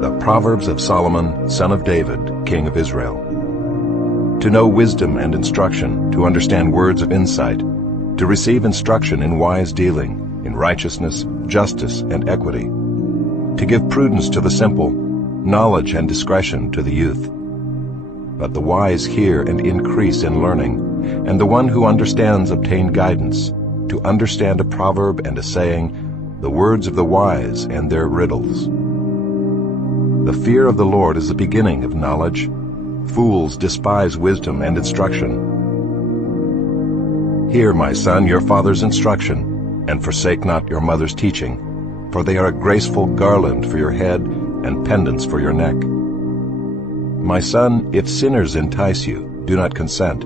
The Proverbs of Solomon, son of David, king of Israel. To know wisdom and instruction, to understand words of insight, to receive instruction in wise dealing, in righteousness, justice, and equity, to give prudence to the simple, knowledge and discretion to the youth. But the wise hear and increase in learning, and the one who understands obtain guidance, to understand a proverb and a saying, the words of the wise and their riddles. The fear of the Lord is the beginning of knowledge. Fools despise wisdom and instruction. Hear, my son, your father's instruction, and forsake not your mother's teaching, for they are a graceful garland for your head and pendants for your neck. My son, if sinners entice you, do not consent.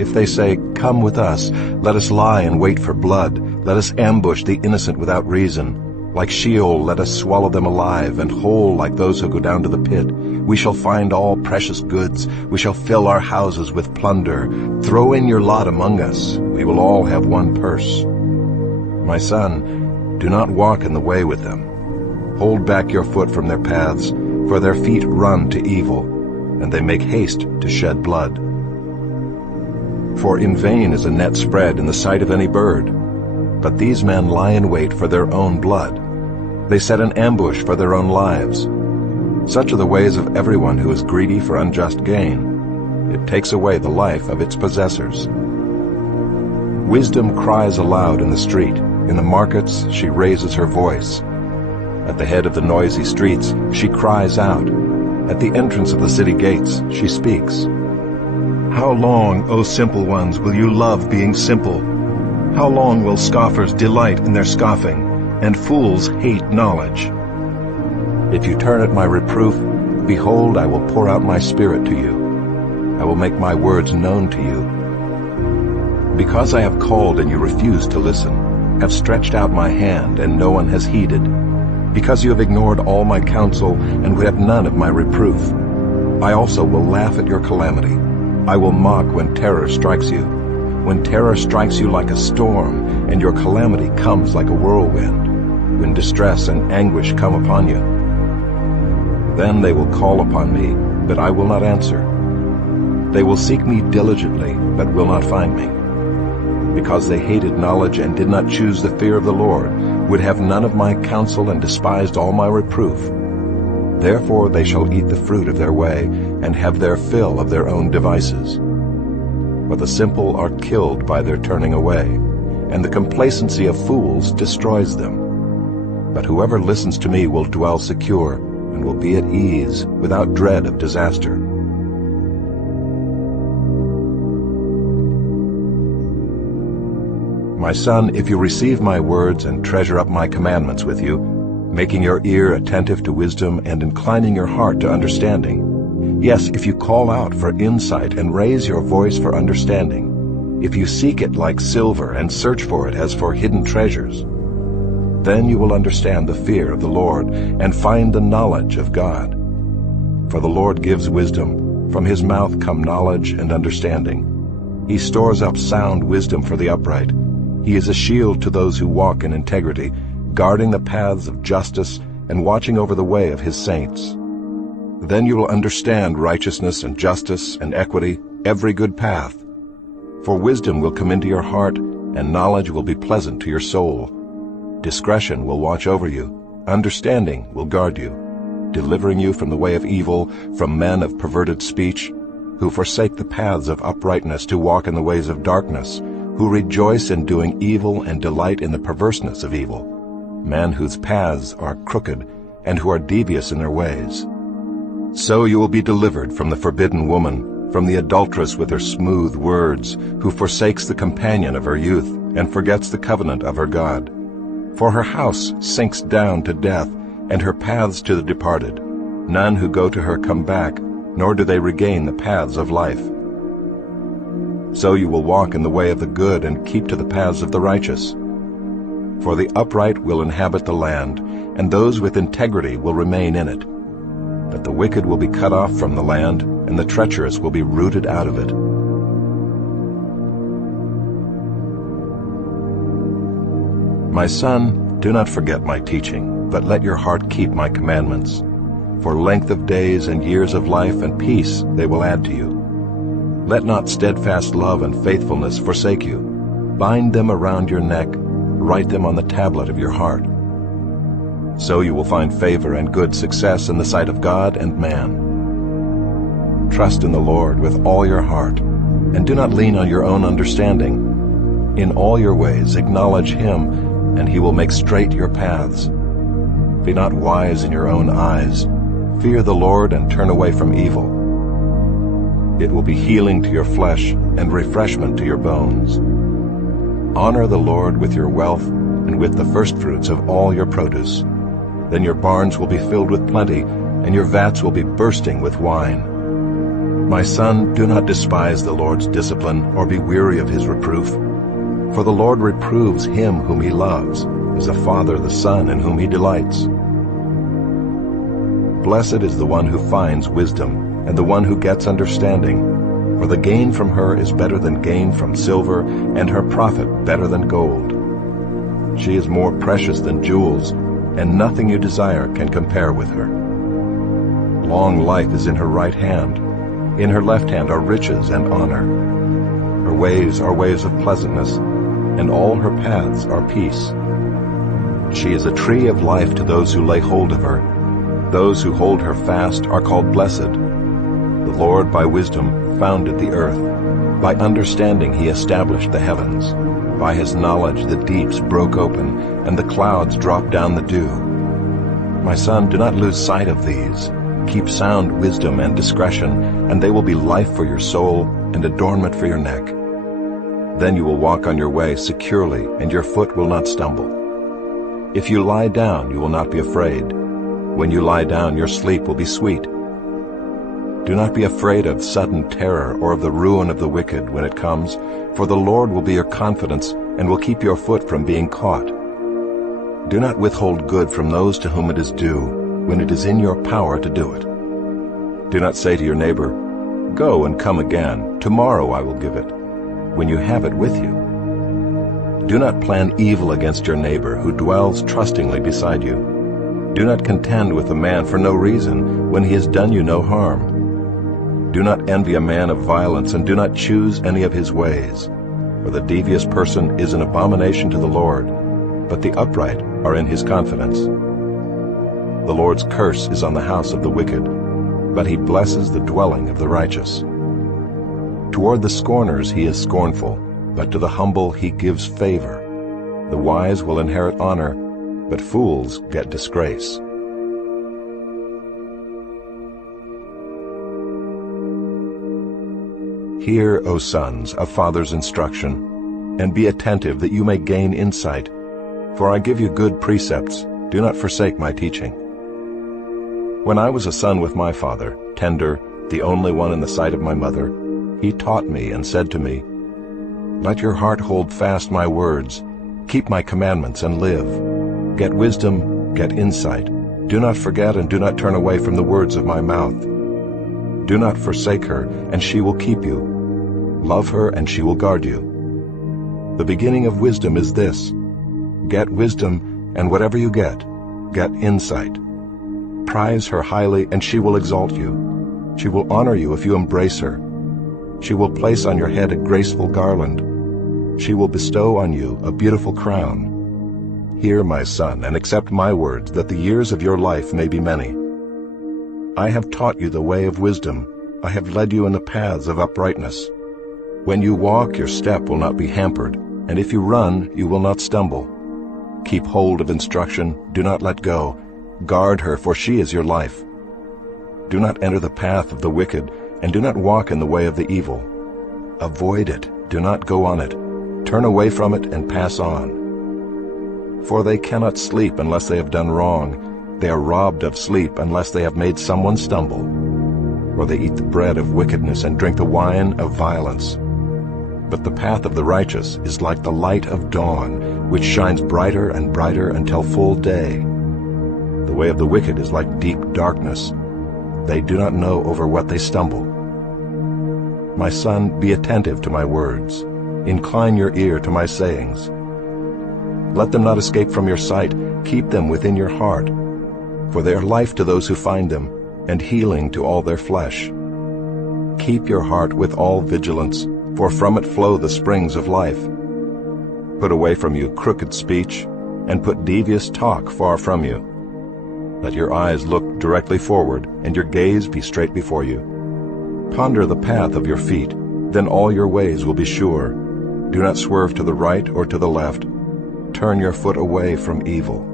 If they say, "Come with us, let us lie and wait for blood, let us ambush the innocent without reason. Like Sheol, let us swallow them alive, and whole like those who go down to the pit. We shall find all precious goods. We shall fill our houses with plunder. Throw in your lot among us. We will all have one purse." My son, do not walk in the way with them. Hold back your foot from their paths, for their feet run to evil, and they make haste to shed blood. For in vain is a net spread in the sight of any bird, but these men lie in wait for their own blood. They set an ambush for their own lives. Such are the ways of everyone who is greedy for unjust gain. It takes away the life of its possessors. Wisdom cries aloud in the street. In the markets she raises her voice. At the head of the noisy streets she cries out. At the entrance of the city gates she speaks. How long, O simple ones, will you love being simple? How long will scoffers delight in their scoffing, and fools hate knowledge? If you turn at my reproof, behold, I will pour out my spirit to you. I will make my words known to you. Because I have called and you refuse to listen, have stretched out my hand and no one has heeded, because you have ignored all my counsel and would have none of my reproof, I also will laugh at your calamity. I will mock when terror strikes you. When terror strikes you like a storm, and your calamity comes like a whirlwind, when distress and anguish come upon you. Then they will call upon me, but I will not answer. They will seek me diligently, but will not find me. Because they hated knowledge and did not choose the fear of the Lord, would have none of my counsel and despised all my reproof. Therefore they shall eat the fruit of their way, and have their fill of their own devices. But the simple are killed by their turning away, and the complacency of fools destroys them. But whoever listens to me will dwell secure, and will be at ease, without dread of disaster. My son, if you receive my words and treasure up my commandments with you, making your ear attentive to wisdom and inclining your heart to understanding, yes, if you call out for insight and raise your voice for understanding, if you seek it like silver and search for it as for hidden treasures, then you will understand the fear of the Lord and find the knowledge of God. For the Lord gives wisdom. From his mouth come knowledge and understanding. He stores up sound wisdom for the upright. He is a shield to those who walk in integrity, guarding the paths of justice and watching over the way of his saints. Then you will understand righteousness and justice and equity, every good path. For wisdom will come into your heart, and knowledge will be pleasant to your soul. Discretion will watch over you. Understanding will guard you, delivering you from the way of evil, from men of perverted speech, who forsake the paths of uprightness to walk in the ways of darkness, who rejoice in doing evil and delight in the perverseness of evil, men whose paths are crooked and who are devious in their ways. So you will be delivered from the forbidden woman, from the adulteress with her smooth words, who forsakes the companion of her youth and forgets the covenant of her God. For her house sinks down to death, and her paths to the departed. None who go to her come back, nor do they regain the paths of life. So you will walk in the way of the good and keep to the paths of the righteous. For the upright will inhabit the land, and those with integrity will remain in it. But the wicked will be cut off from the land, and the treacherous will be rooted out of it. My son, do not forget my teaching, but let your heart keep my commandments. For length of days and years of life and peace they will add to you. Let not steadfast love and faithfulness forsake you. Bind them around your neck, write them on the tablet of your heart. So you will find favor and good success in the sight of God and man. Trust in the Lord with all your heart, and do not lean on your own understanding. In all your ways acknowledge him, and he will make straight your paths. Be not wise in your own eyes. Fear the Lord and turn away from evil. It will be healing to your flesh and refreshment to your bones. Honor the Lord with your wealth and with the firstfruits of all your produce. Then your barns will be filled with plenty, and your vats will be bursting with wine. My son, do not despise the Lord's discipline or be weary of his reproof. For the Lord reproves him whom he loves, as a father the son in whom he delights. Blessed is the one who finds wisdom, and the one who gets understanding, for the gain from her is better than gain from silver, and her profit better than gold. She is more precious than jewels, and nothing you desire can compare with her. Long life is in her right hand. In her left hand are riches and honor. Her ways are ways of pleasantness, and all her paths are peace. She is a tree of life to those who lay hold of her. Those who hold her fast are called blessed. The Lord by wisdom founded the earth. By understanding he established the heavens. By his knowledge the deeps broke open, and the clouds dropped down the dew. My son, do not lose sight of these. Keep sound wisdom and discretion, and they will be life for your soul and adornment for your neck. Then you will walk on your way securely, and your foot will not stumble. If you lie down, you will not be afraid. When you lie down, your sleep will be sweet. Do not be afraid of sudden terror or of the ruin of the wicked when it comes, for the Lord will be your confidence and will keep your foot from being caught. Do not withhold good from those to whom it is due, when it is in your power to do it. Do not say to your neighbor, "Go and come again, tomorrow I will give it," when you have it with you. Do not plan evil against your neighbor who dwells trustingly beside you. Do not contend with a man for no reason when he has done you no harm. Do not envy a man of violence, and do not choose any of his ways. For the devious person is an abomination to the Lord, but the upright are in his confidence. The Lord's curse is on the house of the wicked, but he blesses the dwelling of the righteous. Toward the scorners he is scornful, but to the humble he gives favor. The wise will inherit honor, but fools get disgrace. Hear, O sons, a father's instruction, and be attentive that you may gain insight. For I give you good precepts. Do not forsake my teaching. When I was a son with my father, tender, the only one in the sight of my mother, he taught me and said to me, "Let your heart hold fast my words. Keep my commandments and live. Get wisdom, get insight. Do not forget and do not turn away from the words of my mouth. Do not forsake her, and she will keep you. Love her, and she will guard you. The beginning of wisdom is this: get wisdom, and whatever you get insight. Prize her highly, and she will exalt you. She will honor you if you embrace her. She will place on your head a graceful garland. She will bestow on you a beautiful crown. Hear, my son, and accept my words, that the years of your life may be many. I have taught you the way of wisdom. I have led you in the paths of uprightness. When you walk, your step will not be hampered, and if you run, you will not stumble. Keep hold of instruction, do not let go. Guard her, for she is your life. Do not enter the path of the wicked, and do not walk in the way of the evil. Avoid it, do not go on it. Turn away from it and pass on. For they cannot sleep unless they have done wrong. They are robbed of sleep unless they have made someone stumble. Or they eat the bread of wickedness and drink the wine of violence. But the path of the righteous is like the light of dawn, which shines brighter and brighter until full day. The way of the wicked is like deep darkness. They do not know over what they stumble. My son, be attentive to my words. Incline your ear to my sayings. Let them not escape from your sight. Keep them within your heart. For they are life to those who find them, and healing to all their flesh. Keep your heart with all vigilance, for from it flow the springs of life. Put away from you crooked speech, and put devious talk far from you. Let your eyes look directly forward, and your gaze be straight before you. Ponder the path of your feet, then all your ways will be sure. Do not swerve to the right or to the left. Turn your foot away from evil.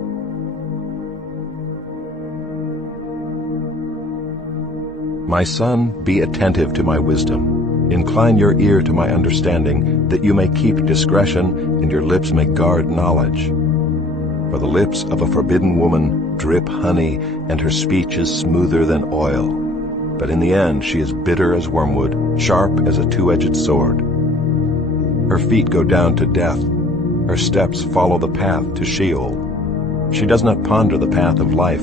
My son, be attentive to my wisdom. Incline your ear to my understanding, that you may keep discretion, and your lips may guard knowledge. For the lips of a forbidden woman drip honey, and her speech is smoother than oil. But in the end she is bitter as wormwood, sharp as a two-edged sword. Her feet go down to death. Her steps follow the path to Sheol. She does not ponder the path of life.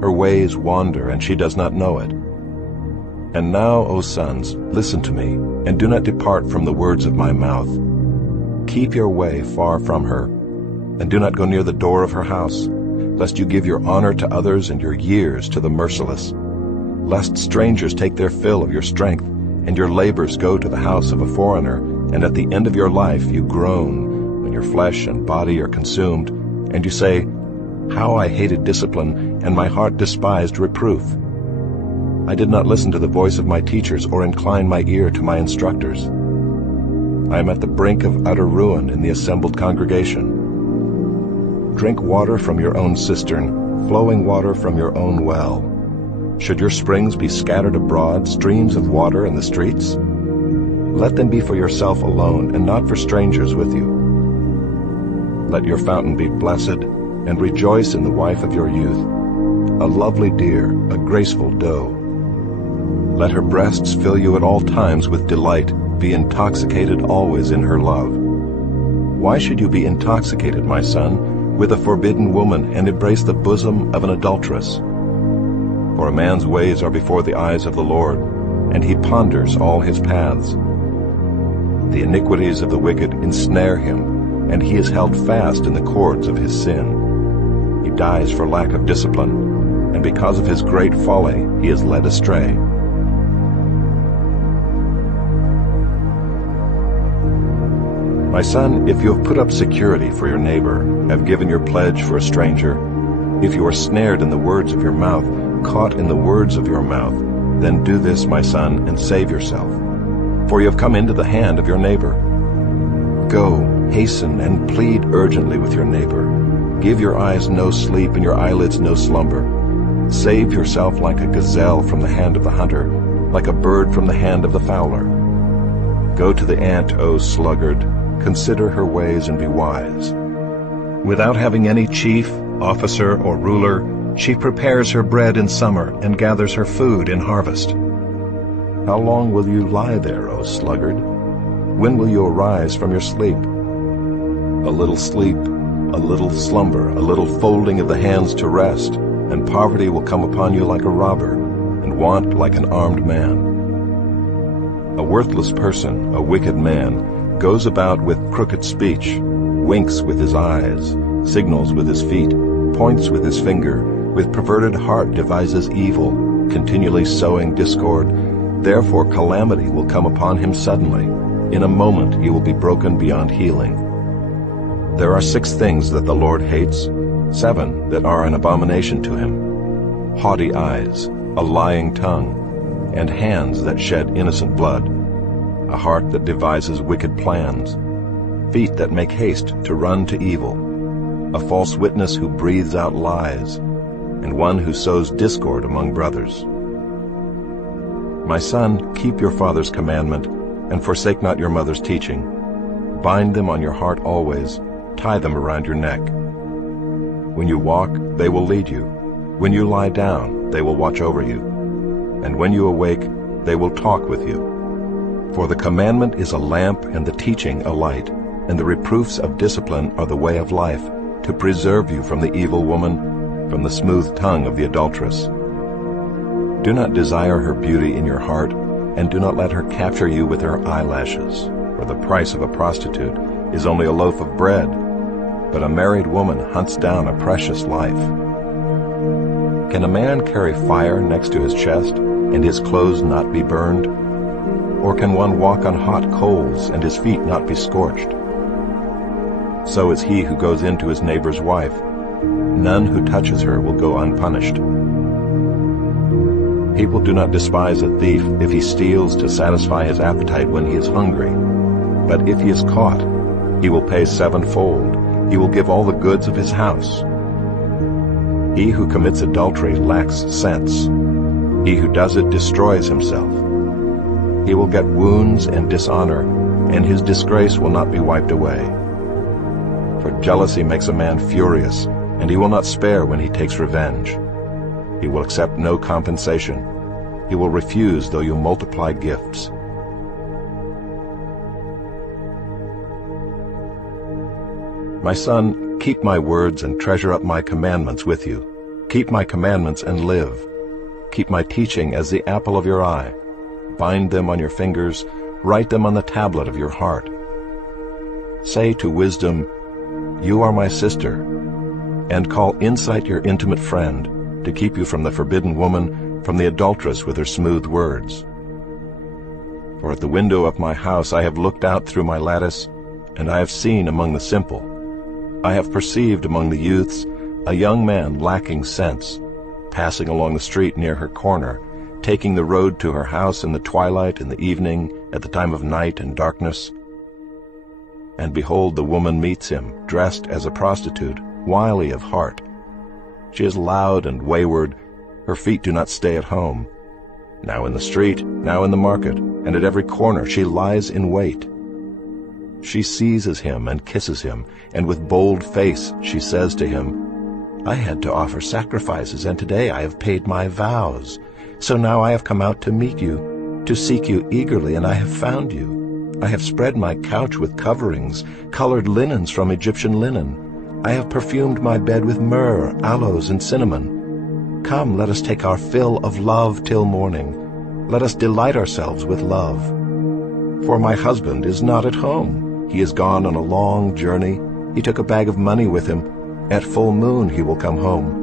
Her ways wander, and she does not know it. And now, O sons, listen to me, and do not depart from the words of my mouth. Keep your way far from her, and do not go near the door of her house, lest you give your honor to others and your years to the merciless. Lest strangers take their fill of your strength, and your labors go to the house of a foreigner, and at the end of your life you groan, when your flesh and body are consumed, and you say, How I hated discipline, and my heart despised reproof. I did not listen to the voice of my teachers or incline my ear to my instructors. I am at the brink of utter ruin in the assembled congregation. Drink water from your own cistern, flowing water from your own well. Should your springs be scattered abroad, streams of water in the streets? Let them be for yourself alone, and not for strangers with you. Let your fountain be blessed, and rejoice in the wife of your youth, a lovely deer, a graceful doe. Let her breasts fill you at all times with delight, be intoxicated always in her love. Why should you be intoxicated, my son, with a forbidden woman, and embrace the bosom of an adulteress? For a man's ways are before the eyes of the Lord, and he ponders all his paths. The iniquities of the wicked ensnare him, and he is held fast in the cords of his sin. He dies for lack of discipline, and because of his great folly he is led astray. My son, if you have put up security for your neighbor, have given your pledge for a stranger, if you are snared in the words of your mouth, caught in the words of your mouth, then do this, my son, and save yourself. For you have come into the hand of your neighbor. Go, hasten, and plead urgently with your neighbor. Give your eyes no sleep, and your eyelids no slumber. Save yourself like a gazelle from the hand of the hunter, like a bird from the hand of the fowler. Go to the ant, O sluggard. Consider her ways and be wise. Without having any chief, officer, or ruler, she prepares her bread in summer and gathers her food in harvest. How long will you lie there, O sluggard? When will you arise from your sleep? A little sleep, a little slumber, a little folding of the hands to rest, and poverty will come upon you like a robber, and want like an armed man. A worthless person, a wicked man, goes about with crooked speech, winks with his eyes, signals with his feet, points with his finger, with perverted heart devises evil, continually sowing discord. Therefore calamity will come upon him suddenly. In a moment he will be broken beyond healing. There are 6 things that the Lord hates, 7 that are an abomination to him: haughty eyes, a lying tongue, and hands that shed innocent blood, a heart that devises wicked plans, feet that make haste to run to evil, a false witness who breathes out lies, and one who sows discord among brothers. My son, keep your father's commandment, and forsake not your mother's teaching. Bind them on your heart always, tie them around your neck. When you walk, they will lead you. When you lie down, they will watch over you. And when you awake, they will talk with you. For the commandment is a lamp, and the teaching a light, and the reproofs of discipline are the way of life, to preserve you from the evil woman, from the smooth tongue of the adulteress. Do not desire her beauty in your heart, and do not let her capture you with her eyelashes, for the price of a prostitute is only a loaf of bread, but a married woman hunts down a precious life. Can a man carry fire next to his chest, and his clothes not be burned? Or can one walk on hot coals, and his feet not be scorched? So is he who goes in to his neighbor's wife. None who touches her will go unpunished. People do not despise a thief if he steals to satisfy his appetite when he is hungry. But if he is caught, he will pay sevenfold. He will give all the goods of his house. He who commits adultery lacks sense. He who does it destroys himself. He will get wounds and dishonor, and his disgrace will not be wiped away. For jealousy makes a man furious, and he will not spare when he takes revenge. He will accept no compensation. He will refuse though you multiply gifts. My son, keep my words and treasure up my commandments with you. Keep my commandments and live. Keep my teaching as the apple of your eye. Bind them on your fingers, write them on the tablet of your heart. Say to wisdom, "You are my sister," and call insight your intimate friend, to keep you from the forbidden woman, from the adulteress with her smooth words. For at the window of my house I have looked out through my lattice, and I have seen among the simple. I have perceived among the youths a young man lacking sense, passing along the street near her corner, taking the road to her house in the twilight, in the evening, at the time of night and darkness. And behold, the woman meets him, dressed as a prostitute, wily of heart. She is loud and wayward, her feet do not stay at home. Now in the street, now in the market, and at every corner she lies in wait. She seizes him and kisses him, and with bold face she says to him, "I had to offer sacrifices, and today I have paid my vows. So now I have come out to meet you, to seek you eagerly, and I have found you. I have spread my couch with coverings, colored linens from Egyptian linen. I have perfumed my bed with myrrh, aloes, and cinnamon. Come, let us take our fill of love till morning. Let us delight ourselves with love. For my husband is not at home. He is gone on a long journey. He took a bag of money with him. At full moon he will come home."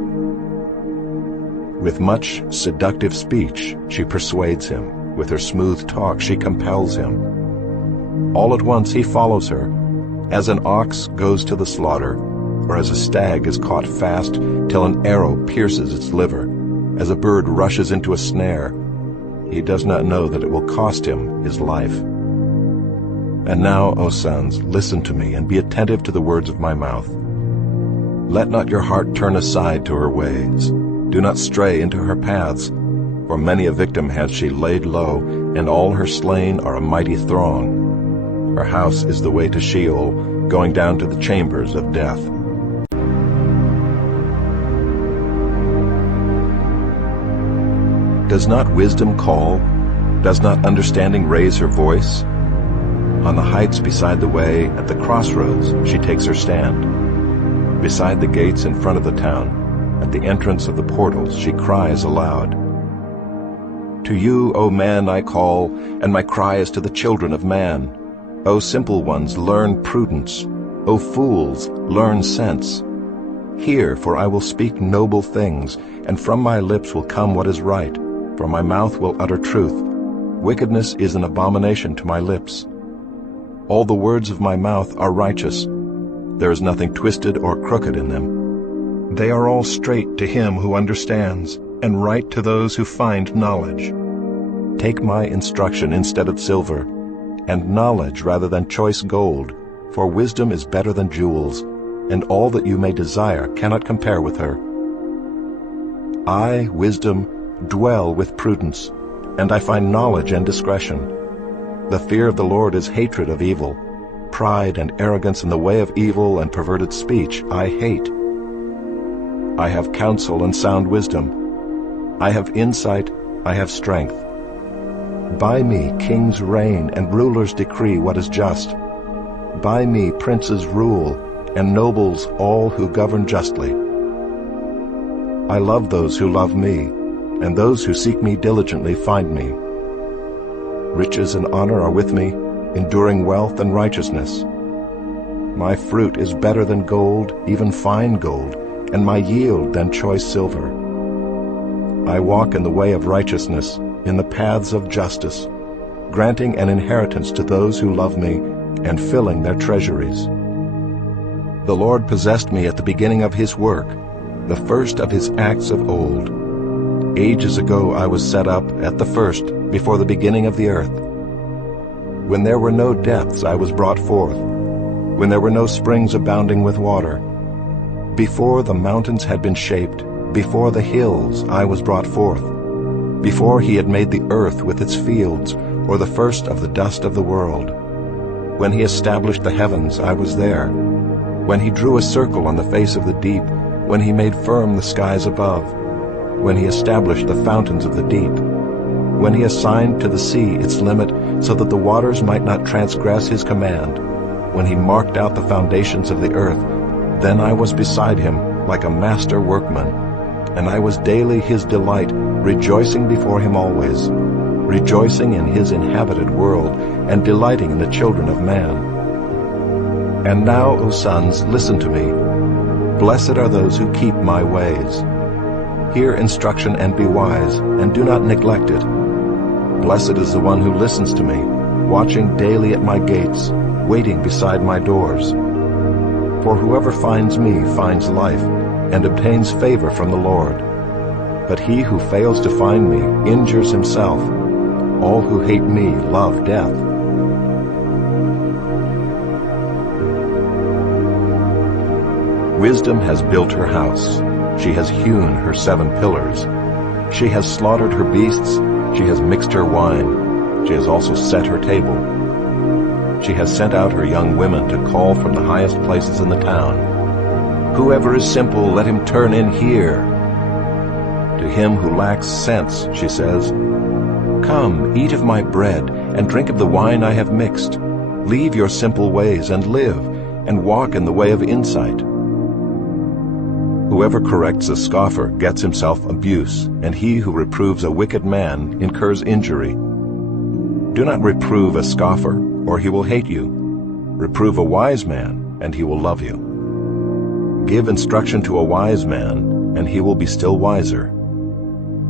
With much seductive speech she persuades him. With her smooth talk she compels him. All at once he follows her, as an ox goes to the slaughter, or as a stag is caught fast till an arrow pierces its liver, as a bird rushes into a snare. He does not know that it will cost him his life. And now, O sons, listen to me, and be attentive to the words of my mouth. Let not your heart turn aside to her ways. Do not stray into her paths, for many a victim has she laid low, and all her slain are a mighty throng. Her house is the way to Sheol, going down to the chambers of death. Does not wisdom call? Does not understanding raise her voice? On the heights beside the way, at the crossroads, she takes her stand. Beside the gates in front of the town, at the entrance of the portals, she cries aloud. To you, O man, I call, and my cry is to the children of man. O simple ones, learn prudence. O fools, learn sense. Hear, for I will speak noble things, and from my lips will come what is right, for my mouth will utter truth. Wickedness is an abomination to my lips. All the words of my mouth are righteous. There is nothing twisted or crooked in them. They are all straight to him who understands, and right to those who find knowledge. Take my instruction instead of silver, and knowledge rather than choice gold, for wisdom is better than jewels, and all that you may desire cannot compare with her. I, wisdom, dwell with prudence, and I find knowledge and discretion. The fear of the Lord is hatred of evil. Pride and arrogance in the way of evil and perverted speech I hate. I have counsel and sound wisdom. I have insight, I have strength. By me kings reign and rulers decree what is just. By me princes rule, and nobles all who govern justly. I love those who love me, and those who seek me diligently find me. Riches and honor are with me, enduring wealth and righteousness. My fruit is better than gold, even fine gold, and my yield than choice silver. I walk in the way of righteousness, in the paths of justice, granting an inheritance to those who love me, and filling their treasuries. The Lord possessed me at the beginning of his work, the first of his acts of old. Ages ago I was set up at the first, before the beginning of the earth. When there were no depths I was brought forth, when there were no springs abounding with water. Before the mountains had been shaped, before the hills I was brought forth, before he had made the earth with its fields, or the first of the dust of the world. When he established the heavens, I was there. When he drew a circle on the face of the deep, when he made firm the skies above, when he established the fountains of the deep, when he assigned to the sea its limit so that the waters might not transgress his command, when he marked out the foundations of the earth, then I was beside him like a master workman, and I was daily his delight, rejoicing before him always, rejoicing in his inhabited world, and delighting in the children of man. And now, O sons, listen to me. Blessed are those who keep my ways. Hear instruction and be wise, and do not neglect it. Blessed is the one who listens to me, watching daily at my gates, waiting beside my doors. For whoever finds me finds life, and obtains favor from the Lord. But he who fails to find me injures himself. All who hate me love death. Wisdom has built her house. She has hewn her 7 pillars. She has slaughtered her beasts. She has mixed her wine. She has also set her table. She has sent out her young women to call from the highest places in the town. Whoever is simple, let him turn in here. To him who lacks sense, she says, Come, eat of my bread, and drink of the wine I have mixed. Leave your simple ways and live, and walk in the way of insight. Whoever corrects a scoffer gets himself abuse, and he who reproves a wicked man incurs injury. Do not reprove a scoffer, or he will hate you. Reprove a wise man, and he will love you. Give instruction to a wise man, and he will be still wiser.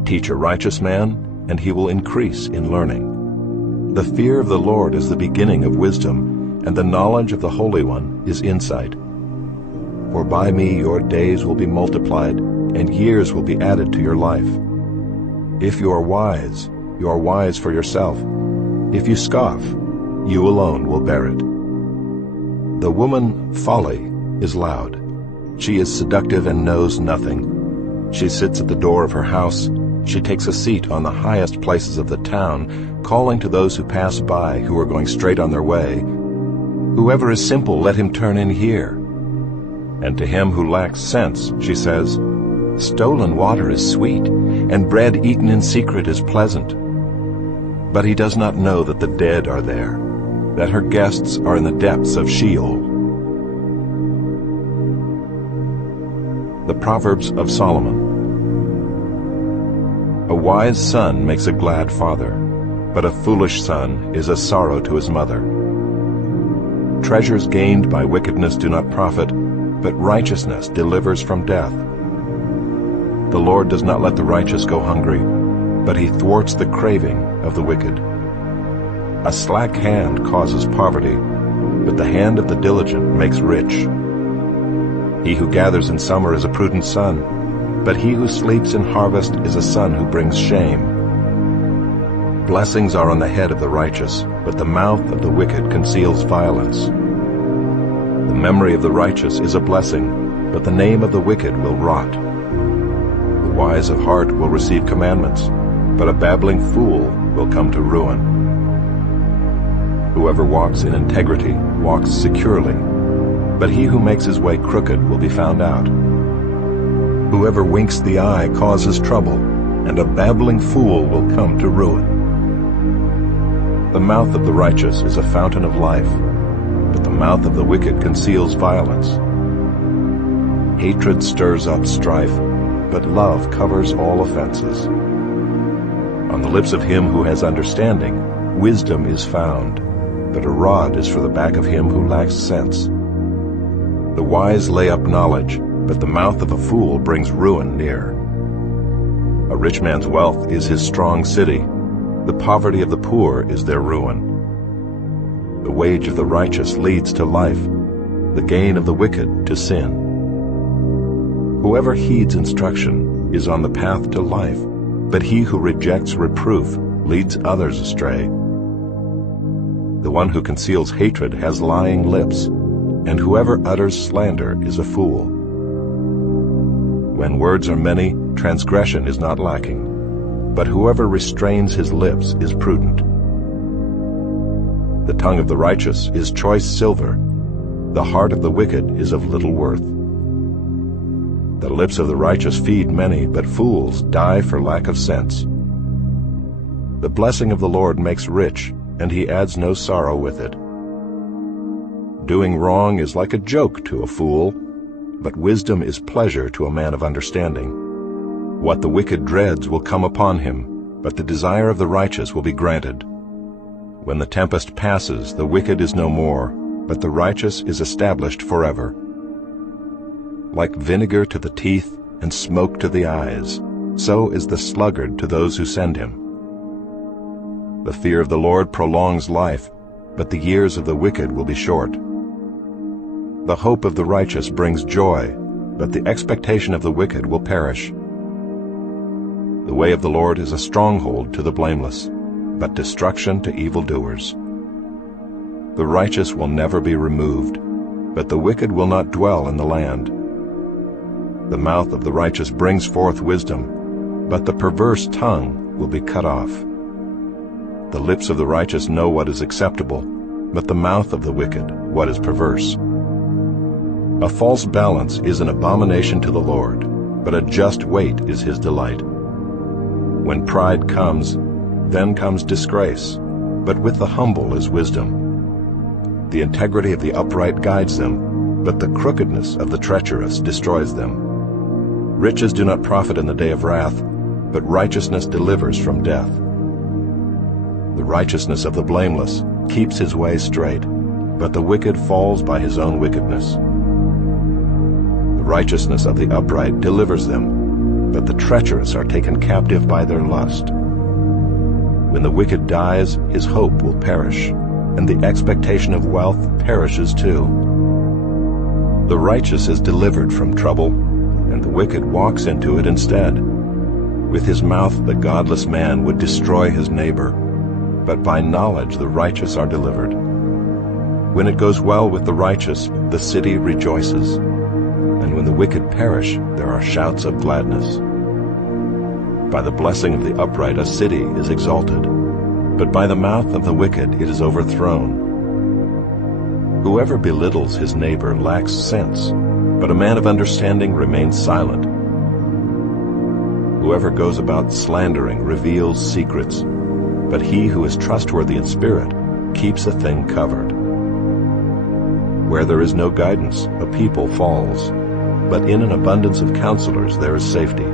Teach a righteous man, and he will increase in learning. The fear of the Lord is the beginning of wisdom, and the knowledge of the Holy One is insight. For by me your days will be multiplied, and years will be added to your life. If you are wise for yourself. If you scoff, you alone will bear it. The woman Folly is loud. She is seductive and knows nothing. She sits at the door of her house. She takes a seat on the highest places of the town, calling to those who pass by, who are going straight on their way. Whoever is simple, let him turn in here. And to him who lacks sense, she says, Stolen water is sweet, and bread eaten in secret is pleasant. But he does not know that the dead are there, that her guests are in the depths of Sheol. The Proverbs of Solomon. A wise son makes a glad father, but a foolish son is a sorrow to his mother. Treasures gained by wickedness do not profit, but righteousness delivers from death. The Lord does not let the righteous go hungry, but he thwarts the craving of the wicked. A slack hand causes poverty, but the hand of the diligent makes rich. He who gathers in summer is a prudent son, but he who sleeps in harvest is a son who brings shame. Blessings are on the head of the righteous, but the mouth of the wicked conceals violence. The memory of the righteous is a blessing, but the name of the wicked will rot. The wise of heart will receive commandments, but a babbling fool will come to ruin. Whoever walks in integrity walks securely, but he who makes his way crooked will be found out. Whoever winks the eye causes trouble, and a babbling fool will come to ruin. The mouth of the righteous is a fountain of life, but the mouth of the wicked conceals violence. Hatred stirs up strife, but love covers all offenses. On the lips of him who has understanding, wisdom is found, but a rod is for the back of him who lacks sense. The wise lay up knowledge, but the mouth of a fool brings ruin near. A rich man's wealth is his strong city. The poverty of the poor is their ruin. The wage of the righteous leads to life, the gain of the wicked to sin. Whoever heeds instruction is on the path to life, but he who rejects reproof leads others astray. The one who conceals hatred has lying lips, and whoever utters slander is a fool. When words are many, transgression is not lacking, but whoever restrains his lips is prudent. The tongue of the righteous is choice silver, the heart of the wicked is of little worth. The lips of the righteous feed many, but fools die for lack of sense. The blessing of the Lord makes rich, and he adds no sorrow with it. Doing wrong is like a joke to a fool, but wisdom is pleasure to a man of understanding. What the wicked dreads will come upon him, but the desire of the righteous will be granted. When the tempest passes, the wicked is no more, but the righteous is established forever. Like vinegar to the teeth and smoke to the eyes, so is the sluggard to those who send him. The fear of the Lord prolongs life, but the years of the wicked will be short. The hope of the righteous brings joy, but the expectation of the wicked will perish. The way of the Lord is a stronghold to the blameless, but destruction to evildoers. The righteous will never be removed, but the wicked will not dwell in the land. The mouth of the righteous brings forth wisdom, but the perverse tongue will be cut off. The lips of the righteous know what is acceptable, but the mouth of the wicked what is perverse. A false balance is an abomination to the Lord, but a just weight is his delight. When pride comes, then comes disgrace, but with the humble is wisdom. The integrity of the upright guides them, but the crookedness of the treacherous destroys them. Riches do not profit in the day of wrath, but righteousness delivers from death. The righteousness of the blameless keeps his way straight, but the wicked falls by his own wickedness. The righteousness of the upright delivers them, but the treacherous are taken captive by their lust. When the wicked dies, his hope will perish, and the expectation of wealth perishes too. The righteous is delivered from trouble, and the wicked walks into it instead. With his mouth the godless man would destroy his neighbor, but by knowledge the righteous are delivered. When it goes well with the righteous, the city rejoices, and when the wicked perish, there are shouts of gladness. By the blessing of the upright a city is exalted, but by the mouth of the wicked it is overthrown. Whoever belittles his neighbor lacks sense, but a man of understanding remains silent. Whoever goes about slandering reveals secrets, but he who is trustworthy in spirit keeps a thing covered. Where there is no guidance, a people falls, but in an abundance of counselors there is safety.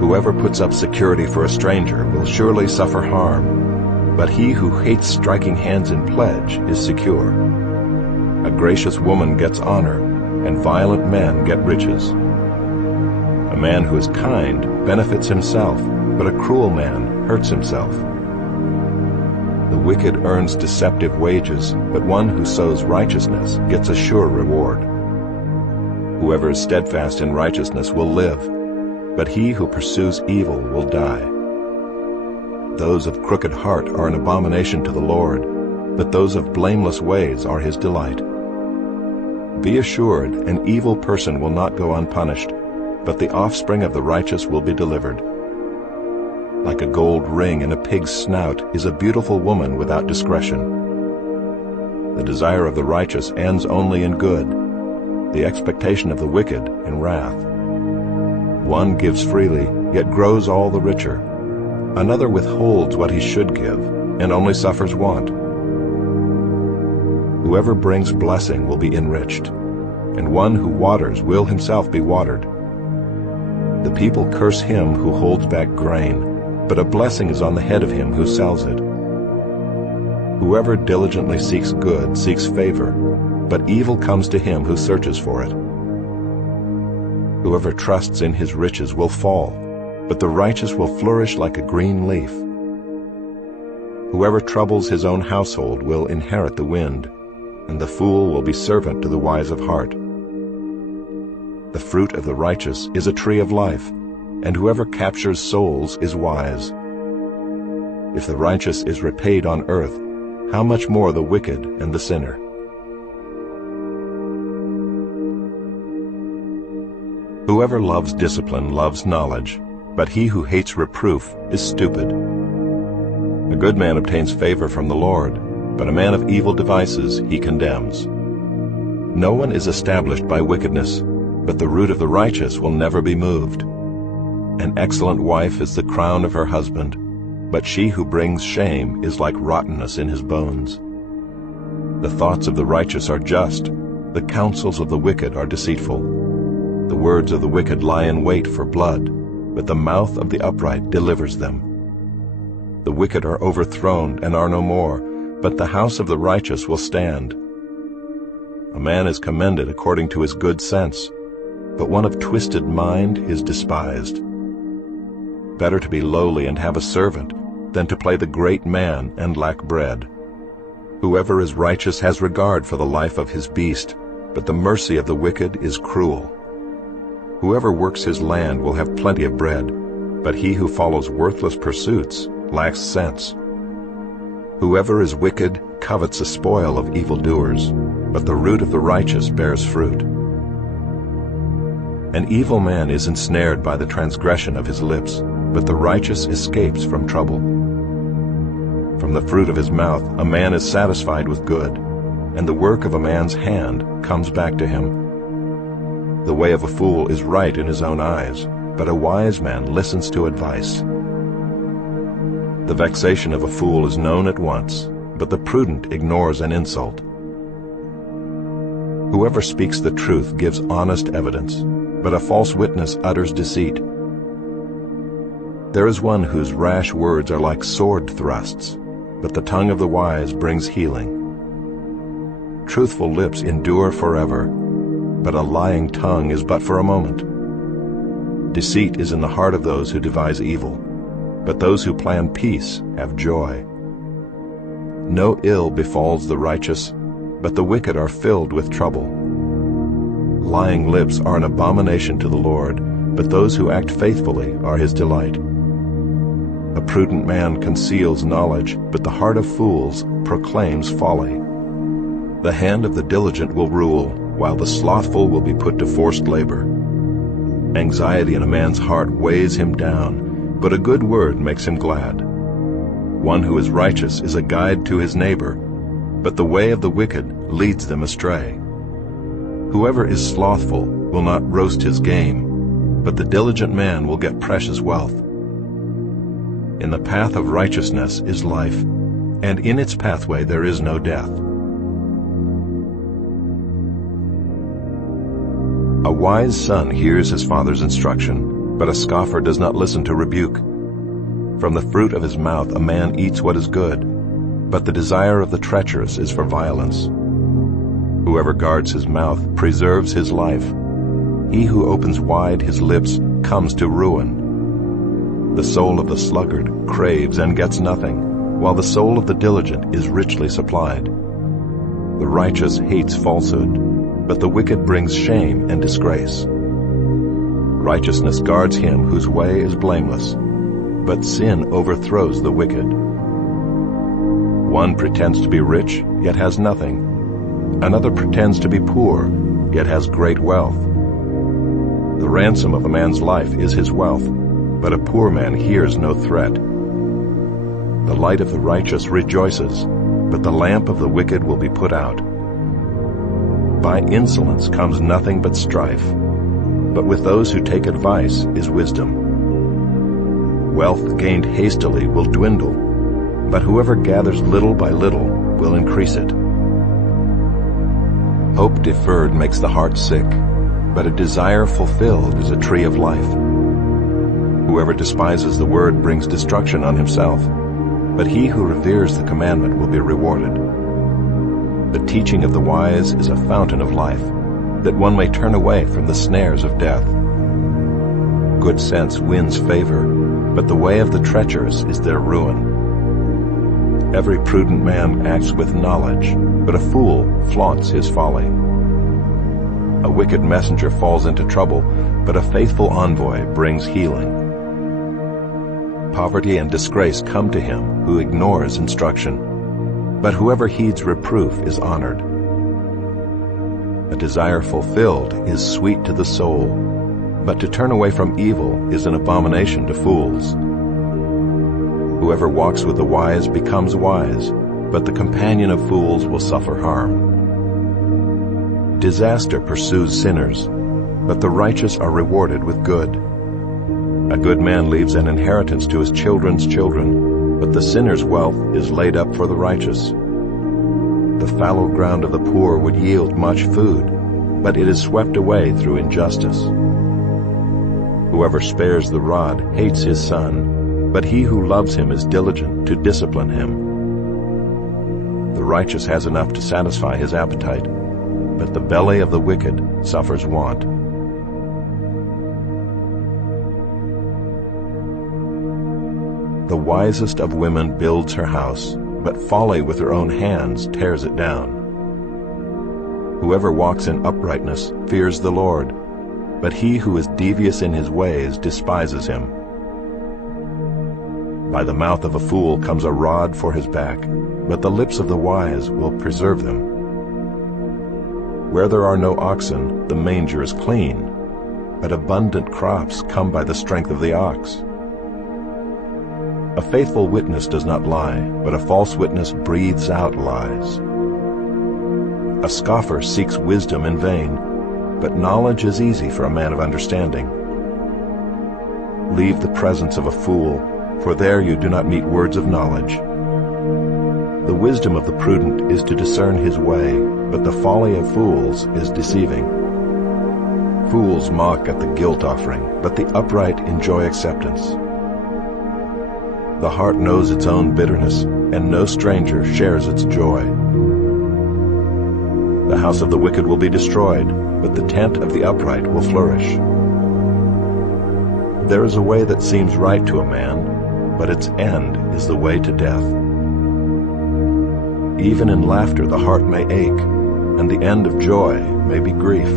Whoever puts up security for a stranger will surely suffer harm, but he who hates striking hands in pledge is secure. A gracious woman gets honor, and violent men get riches. A man who is kind benefits himself, but a cruel man hurts himself. The wicked earns deceptive wages, but one who sows righteousness gets a sure reward. Whoever is steadfast in righteousness will live, but he who pursues evil will die. Those of crooked heart are an abomination to the Lord, but those of blameless ways are his delight. Be assured, an evil person will not go unpunished, but the offspring of the righteous will be delivered. Like a gold ring in a pig's snout is a beautiful woman without discretion. The desire of the righteous ends only in good, the expectation of the wicked in wrath. One gives freely, yet grows all the richer. Another withholds what he should give, and only suffers want. Whoever brings blessing will be enriched, and one who waters will himself be watered. The people curse him who holds back grain, but a blessing is on the head of him who sells it. Whoever diligently seeks good seeks favor, but evil comes to him who searches for it. Whoever trusts in his riches will fall, but the righteous will flourish like a green leaf. Whoever troubles his own household will inherit the wind, and the fool will be servant to the wise of heart. The fruit of the righteous is a tree of life, and whoever captures souls is wise. If the righteous is repaid on earth, how much more the wicked and the sinner? Whoever loves discipline loves knowledge, but he who hates reproof is stupid. A good man obtains favor from the Lord, but a man of evil devices he condemns. No one is established by wickedness, but the root of the righteous will never be moved. An excellent wife is the crown of her husband, but she who brings shame is like rottenness in his bones. The thoughts of the righteous are just, the counsels of the wicked are deceitful. The words of the wicked lie in wait for blood, but the mouth of the upright delivers them. The wicked are overthrown and are no more, but the house of the righteous will stand. A man is commended according to his good sense, but one of twisted mind is despised. Better to be lowly and have a servant than to play the great man and lack bread. Whoever is righteous has regard for the life of his beast, but the mercy of the wicked is cruel. Whoever works his land will have plenty of bread, but he who follows worthless pursuits lacks sense. Whoever is wicked covets the spoil of evildoers, but the root of the righteous bears fruit. An evil man is ensnared by the transgression of his lips, but the righteous escapes from trouble. From the fruit of his mouth a man is satisfied with good, and the work of a man's hand comes back to him. The way of a fool is right in his own eyes, but a wise man listens to advice. The vexation of a fool is known at once, but the prudent ignores an insult. Whoever speaks the truth gives honest evidence, but a false witness utters deceit. There is one whose rash words are like sword thrusts, but the tongue of the wise brings healing. Truthful lips endure forever, but a lying tongue is but for a moment. Deceit is in the heart of those who devise evil, but those who plan peace have joy. No ill befalls the righteous, but the wicked are filled with trouble. Lying lips are an abomination to the Lord, but those who act faithfully are his delight. A prudent man conceals knowledge, but the heart of fools proclaims folly. The hand of the diligent will rule, while the slothful will be put to forced labor. Anxiety in a man's heart weighs him down, but a good word makes him glad. One who is righteous is a guide to his neighbor, but the way of the wicked leads them astray. Whoever is slothful will not roast his game, but the diligent man will get precious wealth. In the path of righteousness is life, and in its pathway there is no death. A wise son hears his father's instruction, but a scoffer does not listen to rebuke. From the fruit of his mouth a man eats what is good, but the desire of the treacherous is for violence. Whoever guards his mouth preserves his life. He who opens wide his lips comes to ruin. The soul of the sluggard craves and gets nothing, while the soul of the diligent is richly supplied. The righteous hates falsehood, but the wicked brings shame and disgrace. Righteousness guards him whose way is blameless, but sin overthrows the wicked. One pretends to be rich, yet has nothing. Another pretends to be poor, yet has great wealth. The ransom of a man's life is his wealth, but a poor man hears no threat. The light of the righteous rejoices, but the lamp of the wicked will be put out. By insolence comes nothing but strife, but with those who take advice is wisdom. Wealth gained hastily will dwindle, but whoever gathers little by little will increase it. Hope deferred makes the heart sick, but a desire fulfilled is a tree of life. Whoever despises the word brings destruction on himself, but he who reveres the commandment will be rewarded. The teaching of the wise is a fountain of life, that one may turn away from the snares of death. Good sense wins favor, but the way of the treacherous is their ruin. Every prudent man acts with knowledge, but a fool flaunts his folly. A wicked messenger falls into trouble, but a faithful envoy brings healing. Poverty and disgrace come to him who ignores instruction, but whoever heeds reproof is honored. A desire fulfilled is sweet to the soul, but to turn away from evil is an abomination to fools. Whoever walks with the wise becomes wise, but the companion of fools will suffer harm. Disaster pursues sinners, but the righteous are rewarded with good. A good man leaves an inheritance to his children's children, but the sinner's wealth is laid up for the righteous. The fallow ground of the poor would yield much food, but it is swept away through injustice. Whoever spares the rod hates his son, but he who loves him is diligent to discipline him. The righteous has enough to satisfy his appetite, but the belly of the wicked suffers want. The wisest of women builds her house, but folly with her own hands tears it down. Whoever walks in uprightness fears the Lord, but he who is devious in his ways despises him. By the mouth of a fool comes a rod for his back, but the lips of the wise will preserve them. Where there are no oxen, the manger is clean, but abundant crops come by the strength of the ox. A faithful witness does not lie, but a false witness breathes out lies. A scoffer seeks wisdom in vain, but knowledge is easy for a man of understanding. Leave the presence of a fool, for there you do not meet words of knowledge. The wisdom of the prudent is to discern his way, but the folly of fools is deceiving. Fools mock at the guilt offering, but the upright enjoy acceptance. The heart knows its own bitterness, and no stranger shares its joy. The house of the wicked will be destroyed, but the tent of the upright will flourish. There is a way that seems right to a man, but its end is the way to death. Even in laughter the heart may ache, and the end of joy may be grief.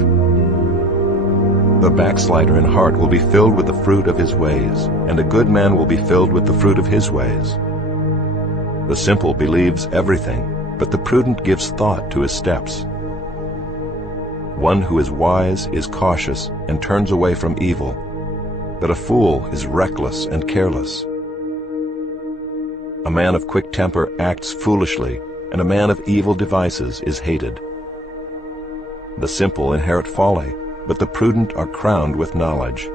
The backslider in heart will be filled with the fruit of his ways, and a good man will be filled with the fruit of his ways. The simple believes everything, but the prudent gives thought to his steps. One who is wise is cautious and turns away from evil, but a fool is reckless and careless. A man of quick temper acts foolishly, and a man of evil devices is hated. The simple inherit folly, but the prudent are crowned with knowledge.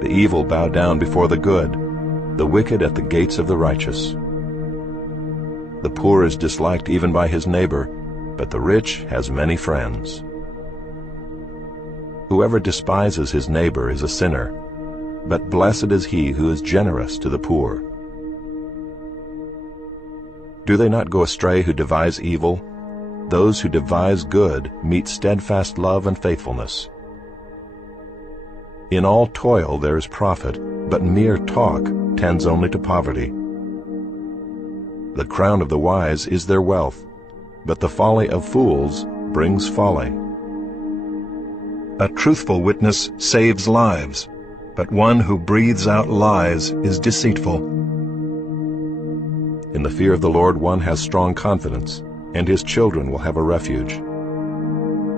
The evil bow down before the good, the wicked at the gates of the righteous. The poor is disliked even by his neighbor, but the rich has many friends. Whoever despises his neighbor is a sinner, but blessed is he who is generous to the poor. Do they not go astray who devise evil? Those who devise good meet steadfast love and faithfulness. In all toil there is profit, but mere talk tends only to poverty. The crown of the wise is their wealth, but the folly of fools brings folly. A truthful witness saves lives, but one who breathes out lies is deceitful. In the fear of the Lord one has strong confidence, and his children will have a refuge.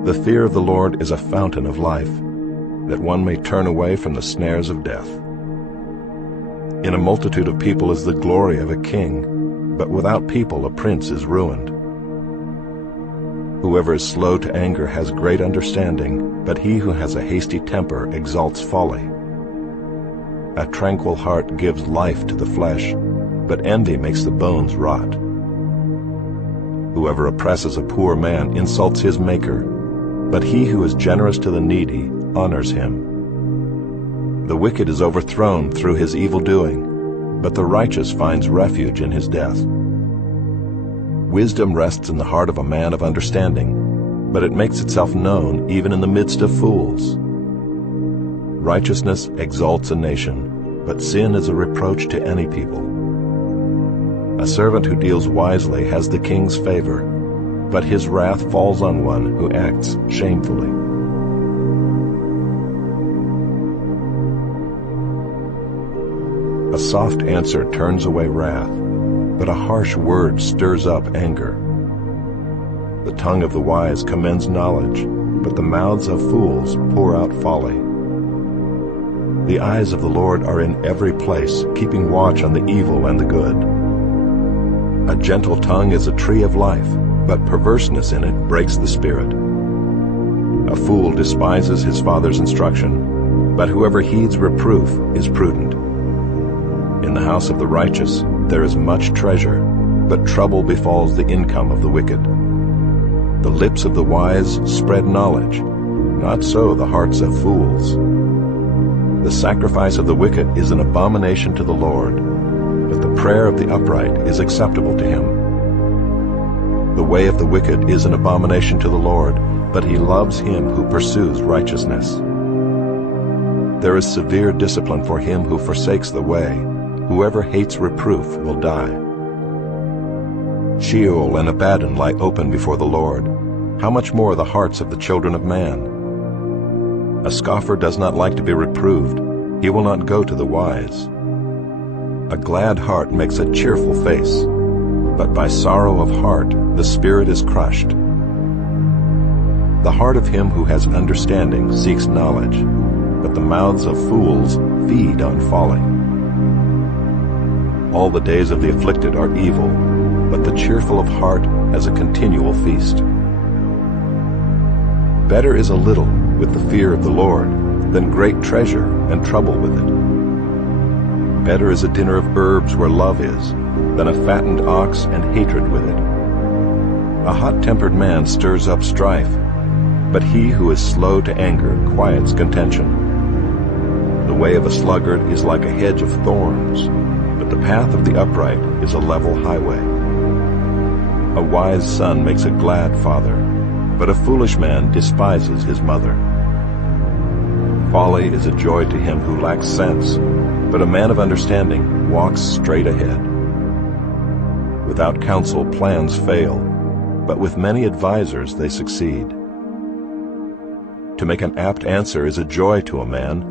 The fear of the Lord is a fountain of life, that one may turn away from the snares of death. In a multitude of people is the glory of a king, but without people a prince is ruined. Whoever is slow to anger has great understanding, but he who has a hasty temper exalts folly. A tranquil heart gives life to the flesh, but envy makes the bones rot. Whoever oppresses a poor man insults his Maker, but he who is generous to the needy honors him. The wicked is overthrown through his evil doing, but the righteous finds refuge in his death. Wisdom rests in the heart of a man of understanding, but it makes itself known even in the midst of fools. Righteousness exalts a nation, but sin is a reproach to any people. A servant who deals wisely has the king's favor, but his wrath falls on one who acts shamefully. A soft answer turns away wrath, but a harsh word stirs up anger. The tongue of the wise commends knowledge, but the mouths of fools pour out folly. The eyes of the Lord are in every place, keeping watch on the evil and the good. A gentle tongue is a tree of life, but perverseness in it breaks the spirit. A fool despises his father's instruction, but whoever heeds reproof is prudent. In the house of the righteous there is much treasure, but trouble befalls the income of the wicked. The lips of the wise spread knowledge, not so the hearts of fools. The sacrifice of the wicked is an abomination to the Lord, but the prayer of the upright is acceptable to him. The way of the wicked is an abomination to the Lord, but he loves him who pursues righteousness. There is severe discipline for him who forsakes the way. Whoever hates reproof will die. Sheol and Abaddon lie open before the Lord. How much more the hearts of the children of man? A scoffer does not like to be reproved. He will not go to the wise. A glad heart makes a cheerful face, but by sorrow of heart the spirit is crushed. The heart of him who has understanding seeks knowledge, but the mouths of fools feed on folly. All the days of the afflicted are evil, but the cheerful of heart has a continual feast. Better is a little with the fear of the Lord than great treasure and trouble with it. Better is a dinner of herbs where love is than a fattened ox and hatred with it. A hot-tempered man stirs up strife, but he who is slow to anger quiets contention. The way of a sluggard is like a hedge of thorns, but the path of the upright is a level highway. A wise son makes a glad father, but a foolish man despises his mother. Folly is a joy to him who lacks sense, but a man of understanding walks straight ahead. Without counsel plans fail, but with many advisers they succeed. To make an apt answer is a joy to a man,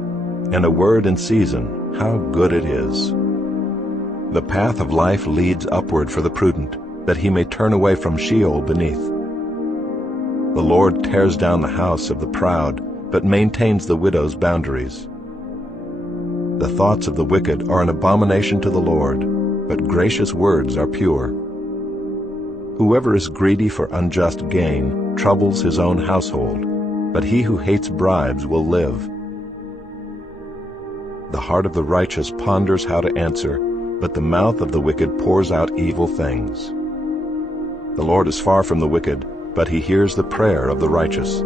and a word in season, how good it is. The path of life leads upward for the prudent, that he may turn away from Sheol beneath. The Lord tears down the house of the proud, but maintains the widow's boundaries. The thoughts of the wicked are an abomination to the Lord, but gracious words are pure. Whoever is greedy for unjust gain troubles his own household, but he who hates bribes will live. The heart of the righteous ponders how to answer, but the mouth of the wicked pours out evil things. The Lord is far from the wicked, but he hears the prayer of the righteous.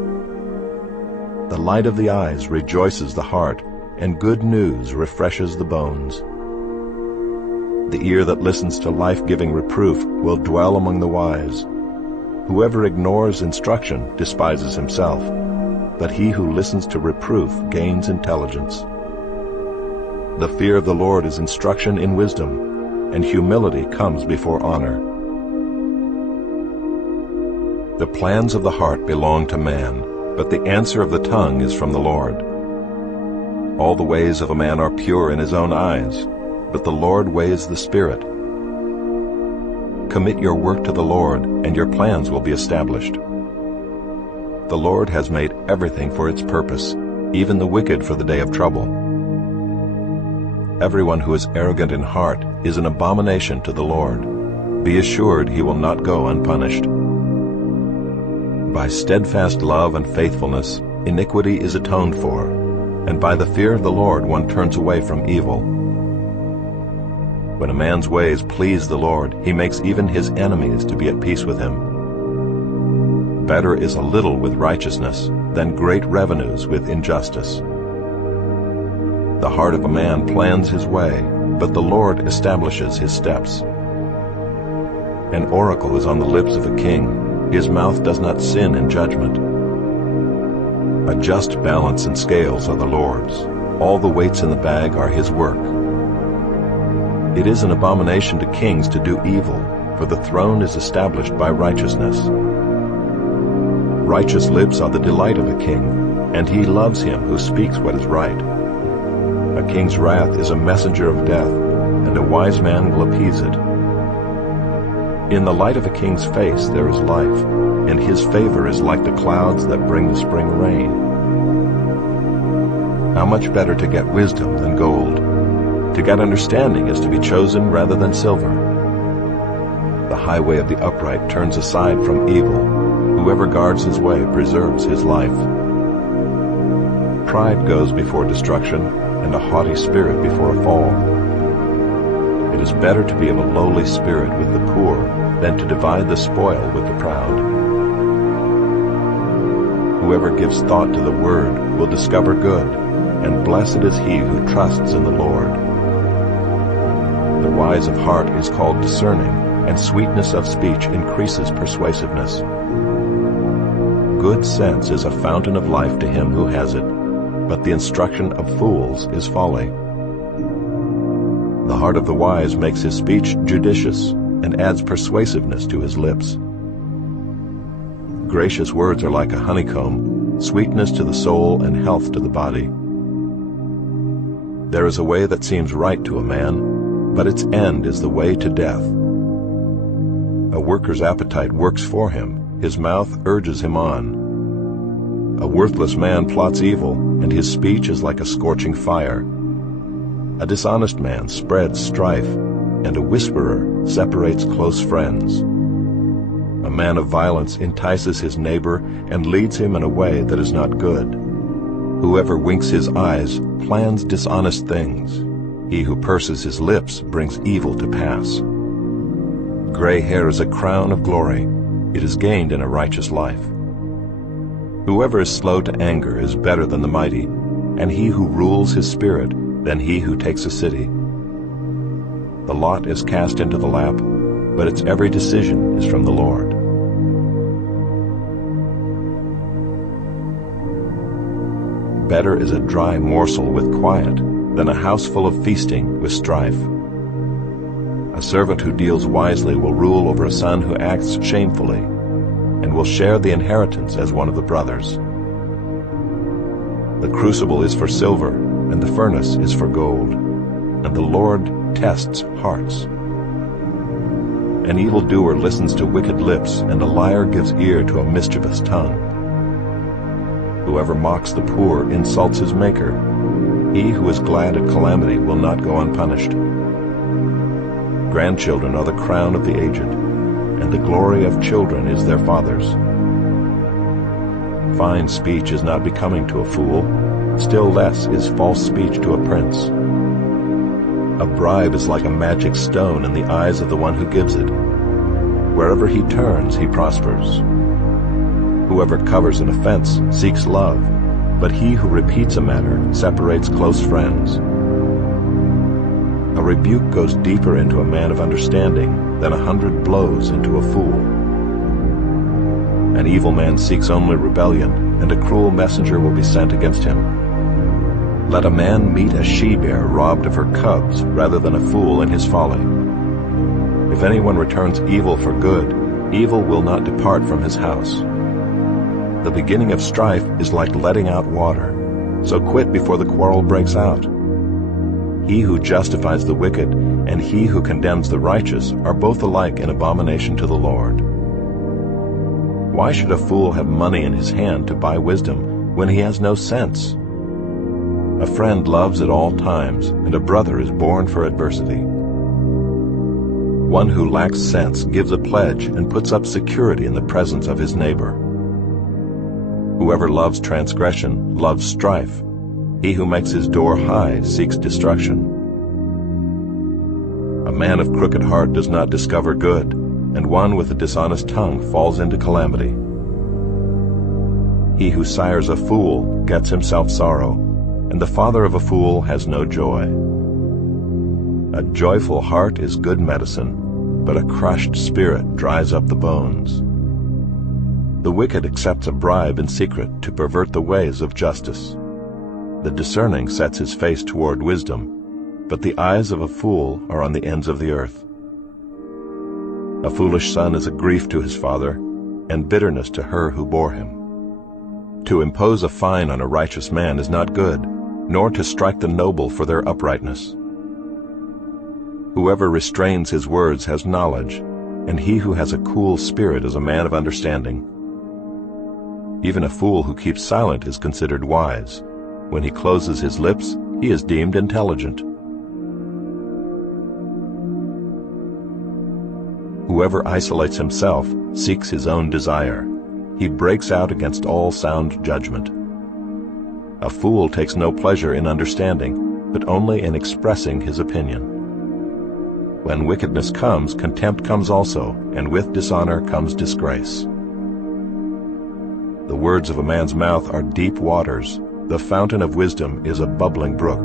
The light of the eyes rejoices the heart, and good news refreshes the bones. The ear that listens to life-giving reproof will dwell among the wise. Whoever ignores instruction despises himself, but he who listens to reproof gains intelligence. The fear of the Lord is instruction in wisdom, and humility comes before honor. The plans of the heart belong to man, but the answer of the tongue is from the Lord. All the ways of a man are pure in his own eyes, but the Lord weighs the spirit. Commit your work to the Lord, and your plans will be established. The Lord has made everything for its purpose, even the wicked for the day of trouble. Everyone who is arrogant in heart is an abomination to the Lord. Be assured he will not go unpunished. By steadfast love and faithfulness, iniquity is atoned for, and by the fear of the Lord one turns away from evil. When a man's ways please the Lord, he makes even his enemies to be at peace with him. Better is a little with righteousness than great revenues with injustice. The heart of a man plans his way, but the Lord establishes his steps. An oracle is on the lips of a king. His mouth does not sin in judgment. A just balance and scales are the Lord's. All the weights in the bag are his work. It is an abomination to kings to do evil, for the throne is established by righteousness. Righteous lips are the delight of a king, and he loves him who speaks what is right. A king's wrath is a messenger of death, and a wise man will appease it. In the light of a king's face there is life, and his favor is like the clouds that bring the spring rain. How much better to get wisdom than gold! To get understanding is to be chosen rather than silver. The highway of the upright turns aside from evil. Whoever guards his way preserves his life. Pride goes before destruction, and a haughty spirit before a fall. It is better to be of a lowly spirit with the poor than to divide the spoil with the proud. Whoever gives thought to the word will discover good, and blessed is he who trusts in the Lord. The wise of heart is called discerning, and sweetness of speech increases persuasiveness. Good sense is a fountain of life to him who has it, but the instruction of fools is folly. The heart of the wise makes his speech judicious, and adds persuasiveness to his lips. Gracious words are like a honeycomb, sweetness to the soul and health to the body. There is a way that seems right to a man, but its end is the way to death. A worker's appetite works for him, his mouth urges him on. A worthless man plots evil, and his speech is like a scorching fire. A dishonest man spreads strife, and a whisperer separates close friends. A man of violence entices his neighbor and leads him in a way that is not good. Whoever winks his eyes plans dishonest things. He who purses his lips brings evil to pass. Gray hair is a crown of glory. It is gained in a righteous life. Whoever is slow to anger is better than the mighty, and he who rules his spirit than he who takes a city. The lot is cast into the lap, but its every decision is from the Lord. Better is a dry morsel with quiet than a house full of feasting with strife. A servant who deals wisely will rule over a son who acts shamefully, and will share the inheritance as one of the brothers. The crucible is for silver, and the furnace is for gold, and the Lord tests hearts. An evildoer listens to wicked lips, and a liar gives ear to a mischievous tongue. Whoever mocks the poor insults his Maker. He who is glad at calamity will not go unpunished. Grandchildren are the crown of the aged, and the glory of children is their fathers. Fine speech is not becoming to a fool, still less is false speech to a prince. A bribe is like a magic stone in the eyes of the one who gives it. Wherever he turns, he prospers. Whoever covers an offense seeks love, but he who repeats a matter separates close friends. A rebuke goes deeper into a man of understanding than 100 blows into a fool. An evil man seeks only rebellion, and a cruel messenger will be sent against him. Let a man meet a she-bear robbed of her cubs rather than a fool in his folly. If anyone returns evil for good, evil will not depart from his house. The beginning of strife is like letting out water, so quit before the quarrel breaks out. He who justifies the wicked and he who condemns the righteous are both alike an abomination to the Lord. Why should a fool have money in his hand to buy wisdom when he has no sense? A friend loves at all times, and a brother is born for adversity. One who lacks sense gives a pledge and puts up security in the presence of his neighbor. Whoever loves transgression loves strife. He who makes his door high seeks destruction. A man of crooked heart does not discover good, and one with a dishonest tongue falls into calamity. He who sires a fool gets himself sorrow, and the father of a fool has no joy. A joyful heart is good medicine, but a crushed spirit dries up the bones. The wicked accepts a bribe in secret to pervert the ways of justice. The discerning sets his face toward wisdom, but the eyes of a fool are on the ends of the earth. A foolish son is a grief to his father, and bitterness to her who bore him. To impose a fine on a righteous man is not good, nor to strike the noble for their uprightness. Whoever restrains his words has knowledge, and he who has a cool spirit is a man of understanding. Even a fool who keeps silent is considered wise. When he closes his lips, he is deemed intelligent. Whoever isolates himself seeks his own desire. He breaks out against all sound judgment. A fool takes no pleasure in understanding, but only in expressing his opinion. When wickedness comes, contempt comes also, and with dishonor comes disgrace. The words of a man's mouth are deep waters. The fountain of wisdom is a bubbling brook.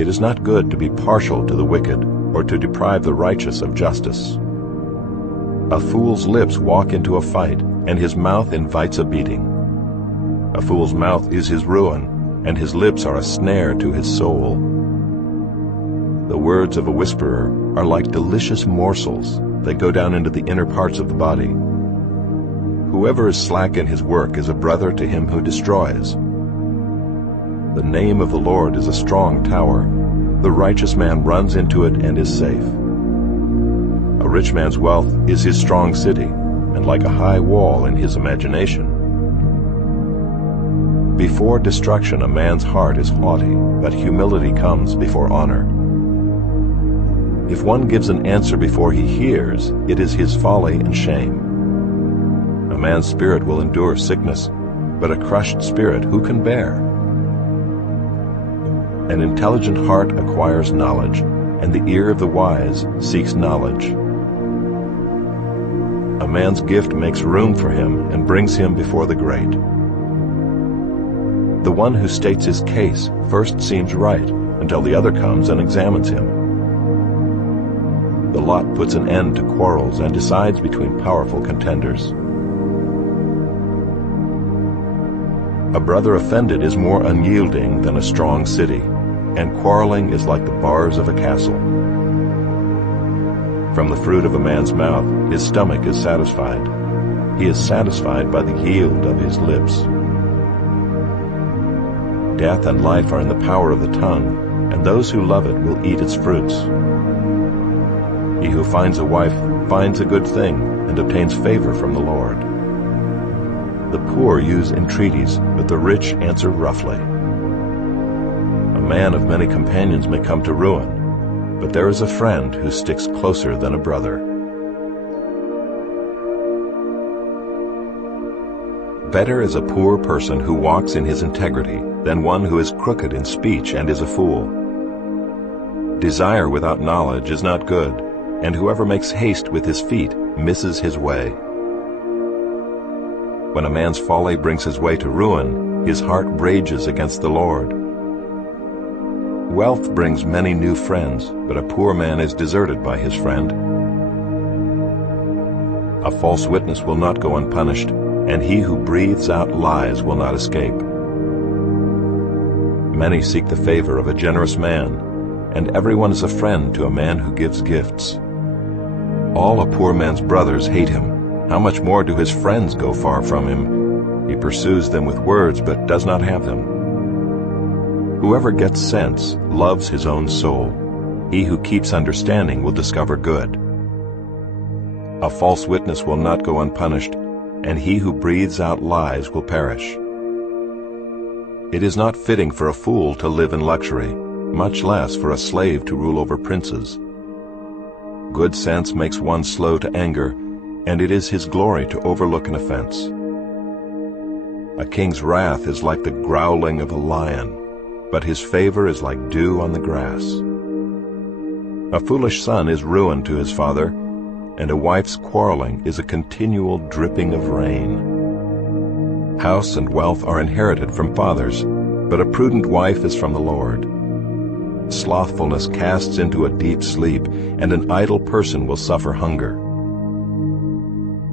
It is not good to be partial to the wicked, or to deprive the righteous of justice. A fool's lips walk into a fight, and his mouth invites a beating. A fool's mouth is his ruin, and his lips are a snare to his soul. The words of a whisperer are like delicious morsels. They go down into the inner parts of the body. Whoever is slack in his work is a brother to him who destroys. The name of the Lord is a strong tower. The righteous man runs into it and is safe. A rich man's wealth is his strong city, and like a high wall in his imagination. Before destruction a man's heart is haughty, but humility comes before honor. If one gives an answer before he hears, it is his folly and shame. A man's spirit will endure sickness, but a crushed spirit who can bear? An intelligent heart acquires knowledge, and the ear of the wise seeks knowledge. A man's gift makes room for him and brings him before the great. The one who states his case first seems right until the other comes and examines him. The lot puts an end to quarrels and decides between powerful contenders. A brother offended is more unyielding than a strong city, and quarreling is like the bars of a castle. From the fruit of a man's mouth his stomach is satisfied. He is satisfied by the yield of his lips. Death and life are in the power of the tongue, and those who love it will eat its fruits. He who finds a wife finds a good thing and obtains favor from the Lord. The poor use entreaties, but the rich answer roughly. A man of many companions may come to ruin, but there is a friend who sticks closer than a brother. Better is a poor person who walks in his integrity than one who is crooked in speech and is a fool. Desire without knowledge is not good, and whoever makes haste with his feet misses his way. When a man's folly brings his way to ruin, his heart rages against the Lord. Wealth brings many new friends, but a poor man is deserted by his friend. A false witness will not go unpunished, and he who breathes out lies will not escape. Many seek the favor of a generous man, and everyone is a friend to a man who gives gifts. All a poor man's brothers hate him. How much more do his friends go far from him? He pursues them with words, but does not have them. Whoever gets sense loves his own soul. He who keeps understanding will discover good. A false witness will not go unpunished, and he who breathes out lies will perish. It is not fitting for a fool to live in luxury, much less for a slave to rule over princes. Good sense makes one slow to anger, and it is his glory to overlook an offense. A king's wrath is like the growling of a lion, but his favor is like dew on the grass. A foolish son is ruin to his father, and a wife's quarreling is a continual dripping of rain. House and wealth are inherited from fathers, but a prudent wife is from the Lord. Slothfulness casts into a deep sleep, and an idle person will suffer hunger.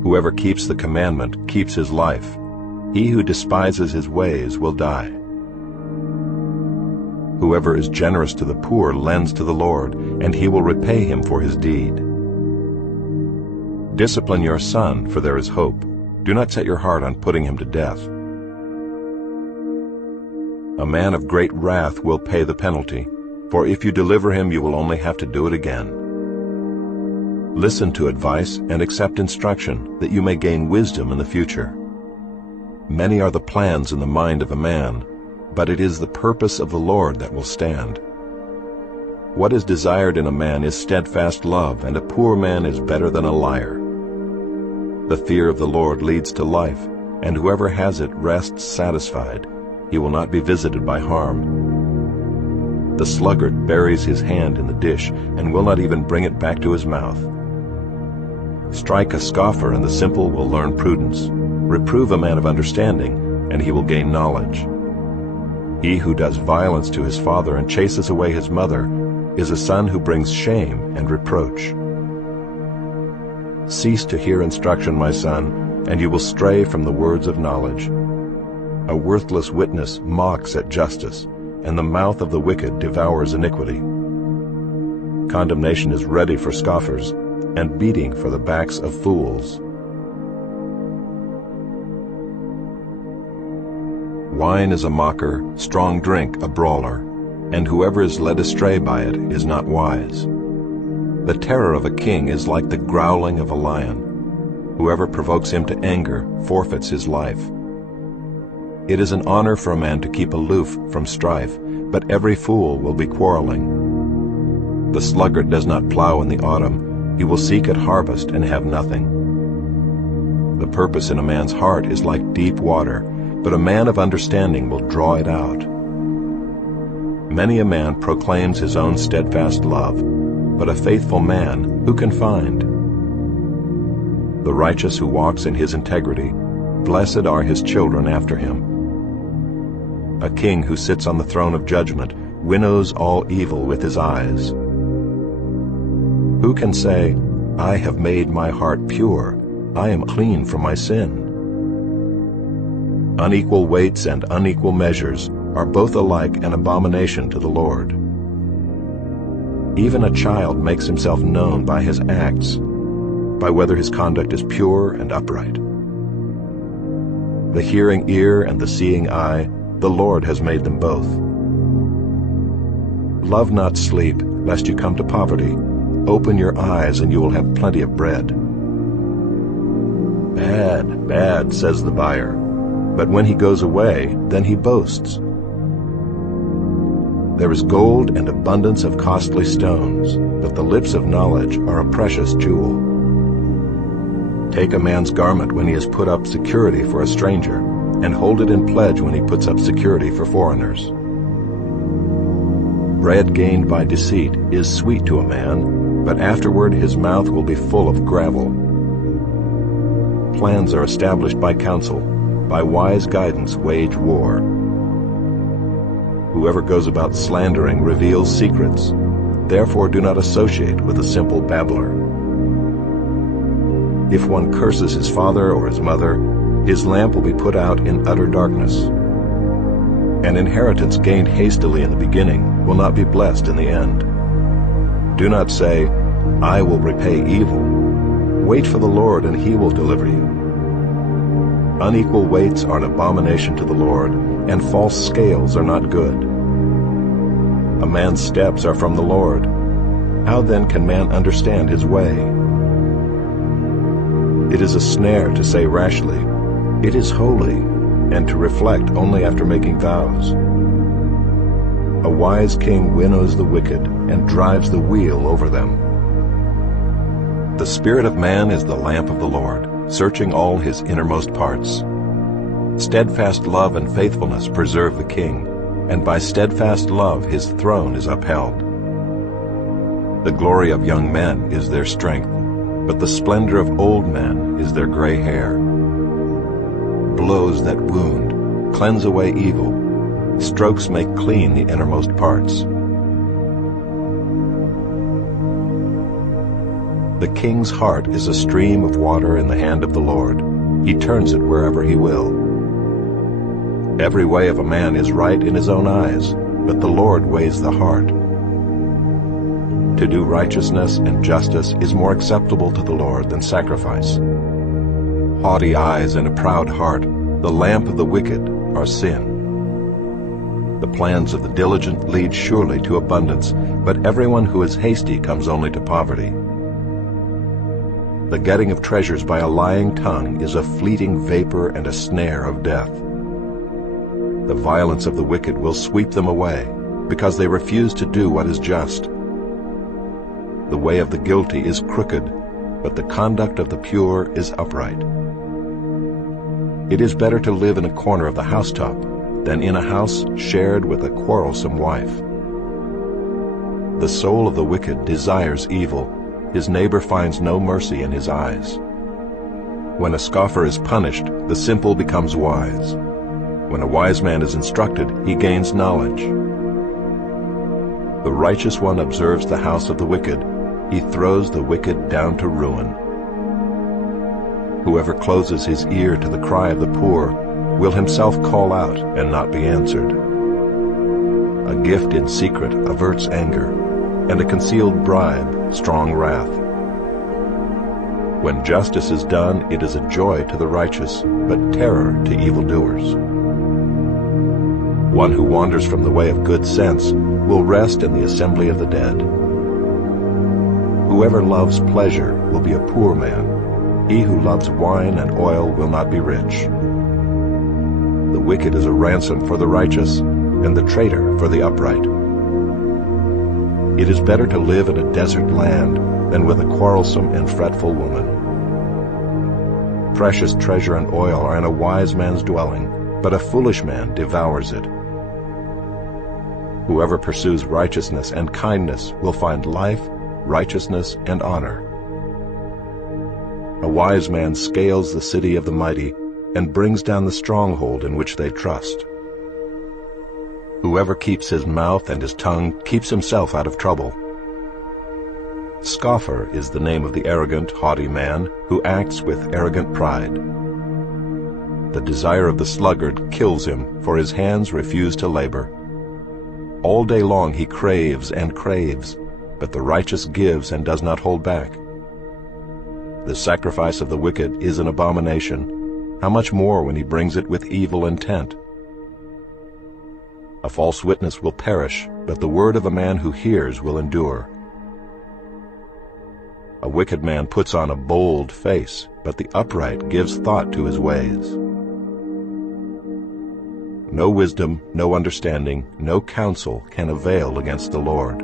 Whoever keeps the commandment keeps his life. He who despises his ways will die. Whoever is generous to the poor lends to the Lord, and he will repay him for his deed. Discipline your son, for there is hope. Do not set your heart on putting him to death. A man of great wrath will pay the penalty, for if you deliver him, you will only have to do it again. Listen to advice and accept instruction, that you may gain wisdom in the future. Many are the plans in the mind of a man, but it is the purpose of the Lord that will stand. What is desired in a man is steadfast love, and a poor man is better than a liar. The fear of the Lord leads to life, and whoever has it rests satisfied. He will not be visited by harm. The sluggard buries his hand in the dish, and will not even bring it back to his mouth. Strike a scoffer, and the simple will learn prudence. Reprove a man of understanding, and he will gain knowledge. He who does violence to his father and chases away his mother is a son who brings shame and reproach. Cease to hear instruction, my son, and you will stray from the words of knowledge. A worthless witness mocks at justice, and the mouth of the wicked devours iniquity. Condemnation is ready for scoffers, and beating for the backs of fools. Wine is a mocker, strong drink a brawler, and whoever is led astray by it is not wise. The terror of a king is like the growling of a lion. Whoever provokes him to anger forfeits his life. It is an honor for a man to keep aloof from strife, but every fool will be quarreling. The sluggard does not plow in the autumn. He will seek at harvest and have nothing. The purpose in a man's heart is like deep water, but a man of understanding will draw it out. Many a man proclaims his own steadfast love, but a faithful man who can find? The righteous who walks in his integrity, blessed are his children after him. A king who sits on the throne of judgment winnows all evil with his eyes. Who can say, I have made my heart pure, I am clean from my sin? Unequal weights and unequal measures are both alike an abomination to the Lord. Even a child makes himself known by his acts, by whether his conduct is pure and upright. The hearing ear and the seeing eye, the Lord has made them both. Love not sleep, lest you come to poverty. Open your eyes, and you will have plenty of bread. Bad, bad, says the buyer, but when he goes away, then he boasts. There is gold and abundance of costly stones, but the lips of knowledge are a precious jewel. Take a man's garment when he has put up security for a stranger, and hold it in pledge when he puts up security for foreigners. Bread gained by deceit is sweet to a man, but afterward his mouth will be full of gravel. Plans are established by counsel, by wise guidance wage war. Whoever goes about slandering reveals secrets. Therefore do not associate with a simple babbler. If one curses his father or his mother, his lamp will be put out in utter darkness. An inheritance gained hastily in the beginning will not be blessed in the end. Do not say, I will repay evil. Wait for the Lord, and he will deliver you. Unequal weights are an abomination to the Lord, and false scales are not good. A man's steps are from the Lord. How then can man understand his way? It is a snare to say rashly, it is holy, and to reflect only after making vows. A wise king winnows the wicked and drives the wheel over them. The spirit of man is the lamp of the Lord, searching all his innermost parts. Steadfast love and faithfulness preserve the king, and by steadfast love his throne is upheld. The glory of young men is their strength, but the splendor of old men is their gray hair. Blows that wound cleanse away evil. Strokes make clean the innermost parts. The king's heart is a stream of water in the hand of the Lord. He turns it wherever he will. Every way of a man is right in his own eyes, but the Lord weighs the heart. To do righteousness and justice is more acceptable to the Lord than sacrifice. Haughty eyes and a proud heart, the lamp of the wicked, are sin. The plans of the diligent lead surely to abundance, but everyone who is hasty comes only to poverty. The getting of treasures by a lying tongue is a fleeting vapor and a snare of death. The violence of the wicked will sweep them away, because they refuse to do what is just. The way of the guilty is crooked, but the conduct of the pure is upright. It is better to live in a corner of the housetop than in a house shared with a quarrelsome wife. The soul of the wicked desires evil. His neighbor finds no mercy in his eyes. When a scoffer is punished, the simple becomes wise. When a wise man is instructed, he gains knowledge. The righteous one observes the house of the wicked. He throws the wicked down to ruin. Whoever closes his ear to the cry of the poor will himself call out and not be answered. A gift in secret averts anger, and a concealed bribe strong wrath. When justice is done, it is a joy to the righteous, but terror to evildoers. One who wanders from the way of good sense will rest in the assembly of the dead. Whoever loves pleasure will be a poor man. He who loves wine and oil will not be rich. The wicked is a ransom for the righteous, and the traitor for the upright. It is better to live in a desert land than with a quarrelsome and fretful woman. Precious treasure and oil are in a wise man's dwelling, but a foolish man devours it. Whoever pursues righteousness and kindness will find life, righteousness, and honor. A wise man scales the city of the mighty and brings down the stronghold in which they trust. Whoever keeps his mouth and his tongue keeps himself out of trouble. Scoffer is the name of the arrogant, haughty man who acts with arrogant pride. The desire of the sluggard kills him, for his hands refuse to labor. All day long he craves and craves, but the righteous gives and does not hold back. The sacrifice of the wicked is an abomination. How much more when he brings it with evil intent? A false witness will perish, but the word of a man who hears will endure. A wicked man puts on a bold face, but the upright gives thought to his ways. No wisdom, no understanding, no counsel can avail against the Lord.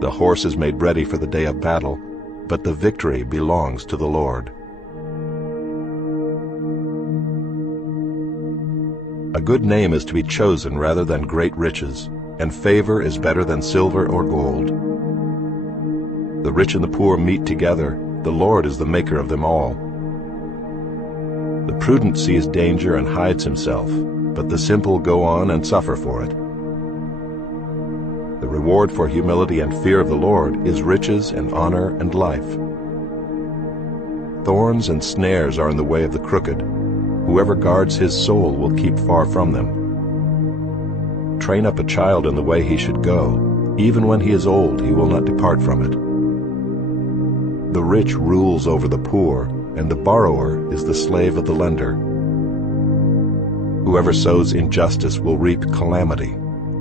The horse is made ready for the day of battle, but the victory belongs to the Lord. A good name is to be chosen rather than great riches, and favor is better than silver or gold. The rich and the poor meet together. The Lord is the maker of them all. The prudent sees danger and hides himself, but the simple go on and suffer for it. The reward for humility and fear of the Lord is riches and honor and life. Thorns and snares are in the way of the crooked. Whoever guards his soul will keep far from them. Train up a child in the way he should go. Even when he is old, he will not depart from it. The rich rules over the poor, and the borrower is the slave of the lender. Whoever sows injustice will reap calamity,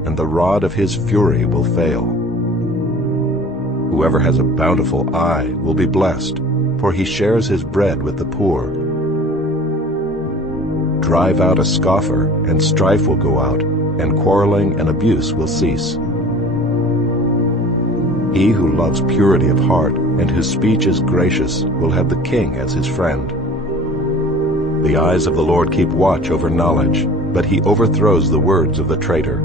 and the rod of his fury will fail. Whoever has a bountiful eye will be blessed, for he shares his bread with the poor. Drive out a scoffer, and strife will go out, and quarreling and abuse will cease. He who loves purity of heart and whose speech is gracious will have the king as his friend. The eyes of the Lord keep watch over knowledge, but he overthrows the words of the traitor.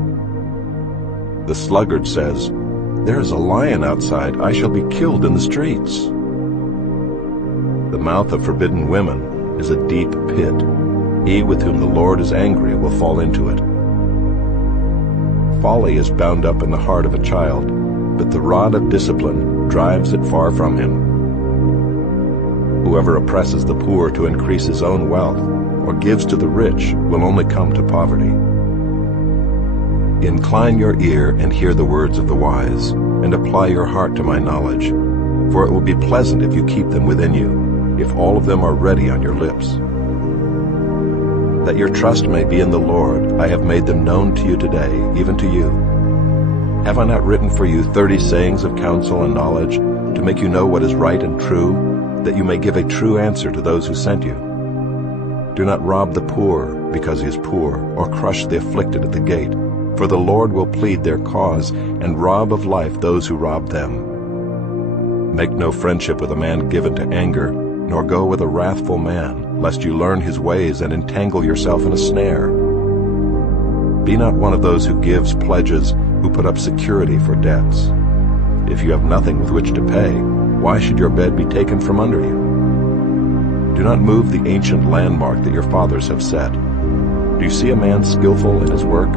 The sluggard says, "There is a lion outside, I shall be killed in the streets." The mouth of forbidden women is a deep pit. He with whom the Lord is angry will fall into it. Folly is bound up in the heart of a child, but the rod of discipline drives it far from him. Whoever oppresses the poor to increase his own wealth, or gives to the rich, will only come to poverty. Incline your ear and hear the words of the wise, and apply your heart to my knowledge, for it will be pleasant if you keep them within you, if all of them are ready on your lips. That your trust may be in the Lord, I have made them known to you today, even to you. Have I not written for you 30 sayings of counsel and knowledge, to make you know what is right and true, that you may give a true answer to those who sent you? Do not rob the poor because he is poor, or crush the afflicted at the gate, for the Lord will plead their cause, and rob of life those who rob them. Make no friendship with a man given to anger, nor go with a wrathful man, lest you learn his ways and entangle yourself in a snare. Be not one of those who gives pledges, who put up security for debts. If you have nothing with which to pay, why should your bed be taken from under you? Do not move the ancient landmark that your fathers have set. Do you see a man skillful in his work?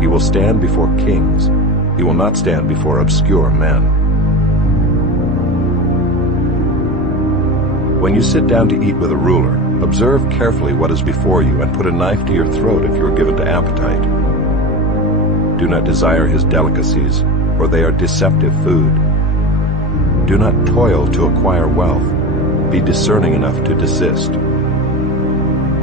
He will stand before kings. He will not stand before obscure men. When you sit down to eat with a ruler, observe carefully what is before you, and put a knife to your throat if you are given to appetite. Do not desire his delicacies, for they are deceptive food. Do not toil to acquire wealth. Be discerning enough to desist.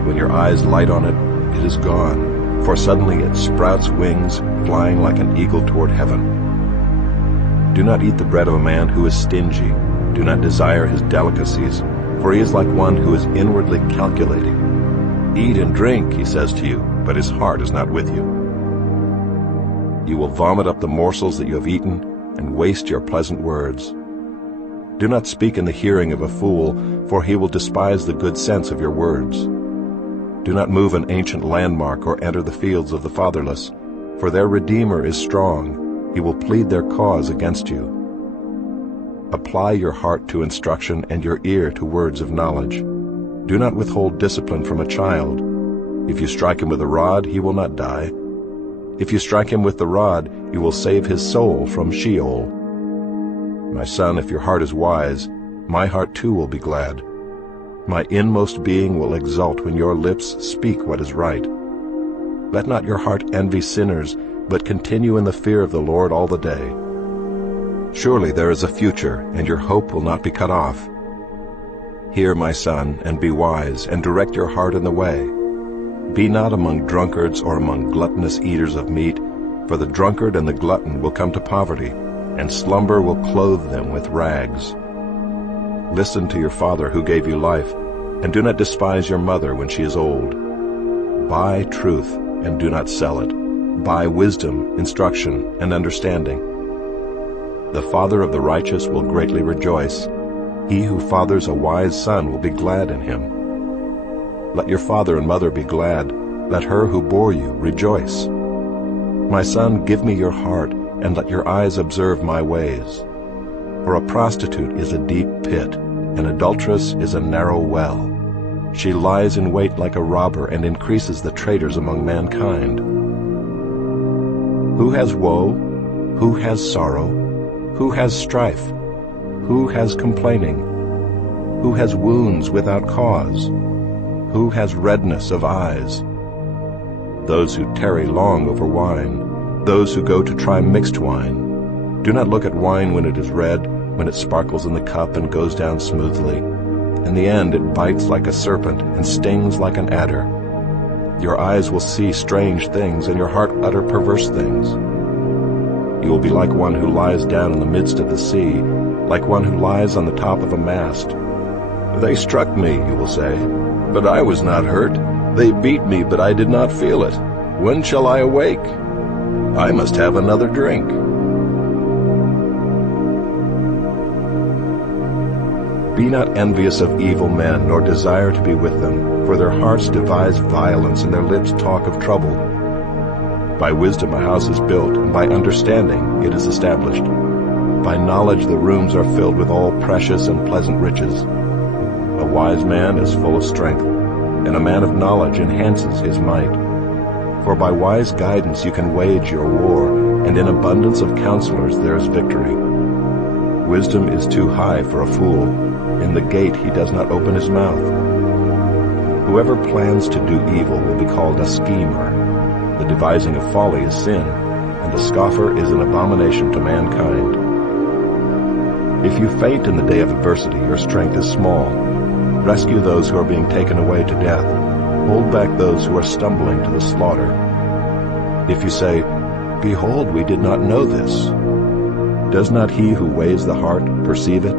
When your eyes light on it, it is gone, for suddenly it sprouts wings, flying like an eagle toward heaven. Do not eat the bread of a man who is stingy. Do not desire his delicacies, for he is like one who is inwardly calculating. Eat and drink, he says to you, but his heart is not with you. You will vomit up the morsels that you have eaten, and waste your pleasant words. Do not speak in the hearing of a fool, for he will despise the good sense of your words. Do not move an ancient landmark or enter the fields of the fatherless, for their Redeemer is strong. He will plead their cause against you. Apply your heart to instruction and your ear to words of knowledge. Do not withhold discipline from a child. If you strike him with a rod, he will not die. If you strike him with the rod, you will save his soul from Sheol. My son, if your heart is wise, my heart too will be glad. My inmost being will exult when your lips speak what is right. Let not your heart envy sinners, but continue in the fear of the Lord all the day. Surely there is a future, and your hope will not be cut off. Hear, my son, and be wise, and direct your heart in the way. Be not among drunkards or among gluttonous eaters of meat, for the drunkard and the glutton will come to poverty, and slumber will clothe them with rags. Listen to your father who gave you life, and do not despise your mother when she is old. Buy truth, and do not sell it. Buy wisdom, instruction, and understanding. The father of the righteous will greatly rejoice. He who fathers a wise son will be glad in him. Let your father and mother be glad. Let her who bore you rejoice. My son, give me your heart, and let your eyes observe my ways. For a prostitute is a deep pit, an adulteress is a narrow well. She lies in wait like a robber and increases the traitors among mankind. Who has woe? Who has sorrow? Who has strife? Who has complaining? Who has wounds without cause? Who has redness of eyes? Those who tarry long over wine, those who go to try mixed wine. Do not look at wine when it is red, when it sparkles in the cup and goes down smoothly. In the end it bites like a serpent and stings like an adder. Your eyes will see strange things, and your heart utter perverse things. You will be like one who lies down in the midst of the sea, like one who lies on the top of a mast. They struck me, you will say, but I was not hurt. They beat me, but I did not feel it. When shall I awake? I must have another drink. Be not envious of evil men, nor desire to be with them, for their hearts devise violence, and their lips talk of trouble. By wisdom a house is built, and by understanding it is established. By knowledge the rooms are filled with all precious and pleasant riches. A wise man is full of strength, and a man of knowledge enhances his might. For by wise guidance you can wage your war, and in abundance of counselors there is victory. Wisdom is too high for a fool. In the gate he does not open his mouth. Whoever plans to do evil will be called a schemer. The devising of folly is sin, and a scoffer is an abomination to mankind. If you faint in the day of adversity, your strength is small. Rescue those who are being taken away to death. Hold back those who are stumbling to the slaughter. If you say, "Behold, we did not know this," does not he who weighs the heart perceive it?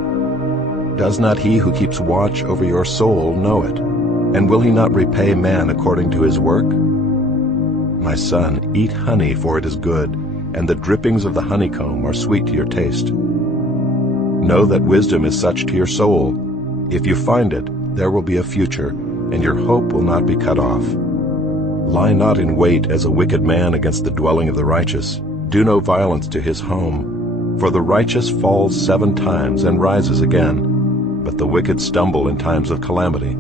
Does not he who keeps watch over your soul know it? And will he not repay man according to his work? My son, eat honey, for it is good, and the drippings of the honeycomb are sweet to your taste. Know that wisdom is such to your soul. If you find it, there will be a future, and your hope will not be cut off. Lie not in wait as a wicked man against the dwelling of the righteous. Do no violence to his home. For the righteous falls 7 times and rises again, but the wicked stumble in times of calamity.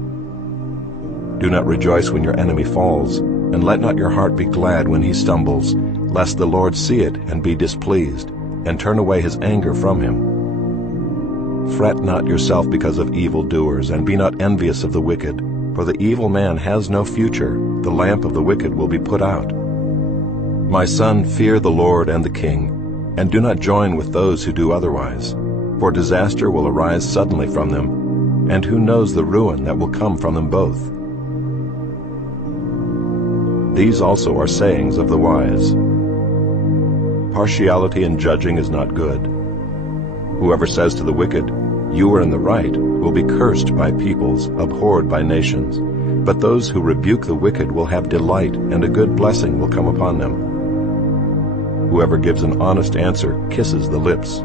Do not rejoice when your enemy falls, and let not your heart be glad when he stumbles, lest the Lord see it and be displeased, and turn away his anger from him. Fret not yourself because of evildoers, and be not envious of the wicked, for the evil man has no future. The lamp of the wicked will be put out. My son, fear the Lord and the king, and do not join with those who do otherwise, for disaster will arise suddenly from them, and who knows the ruin that will come from them both. These also are sayings of the wise. Partiality in judging is not good. Whoever says to the wicked, "You are in the right," will be cursed by peoples, abhorred by nations. But those who rebuke the wicked will have delight, and a good blessing will come upon them. Whoever gives an honest answer kisses the lips.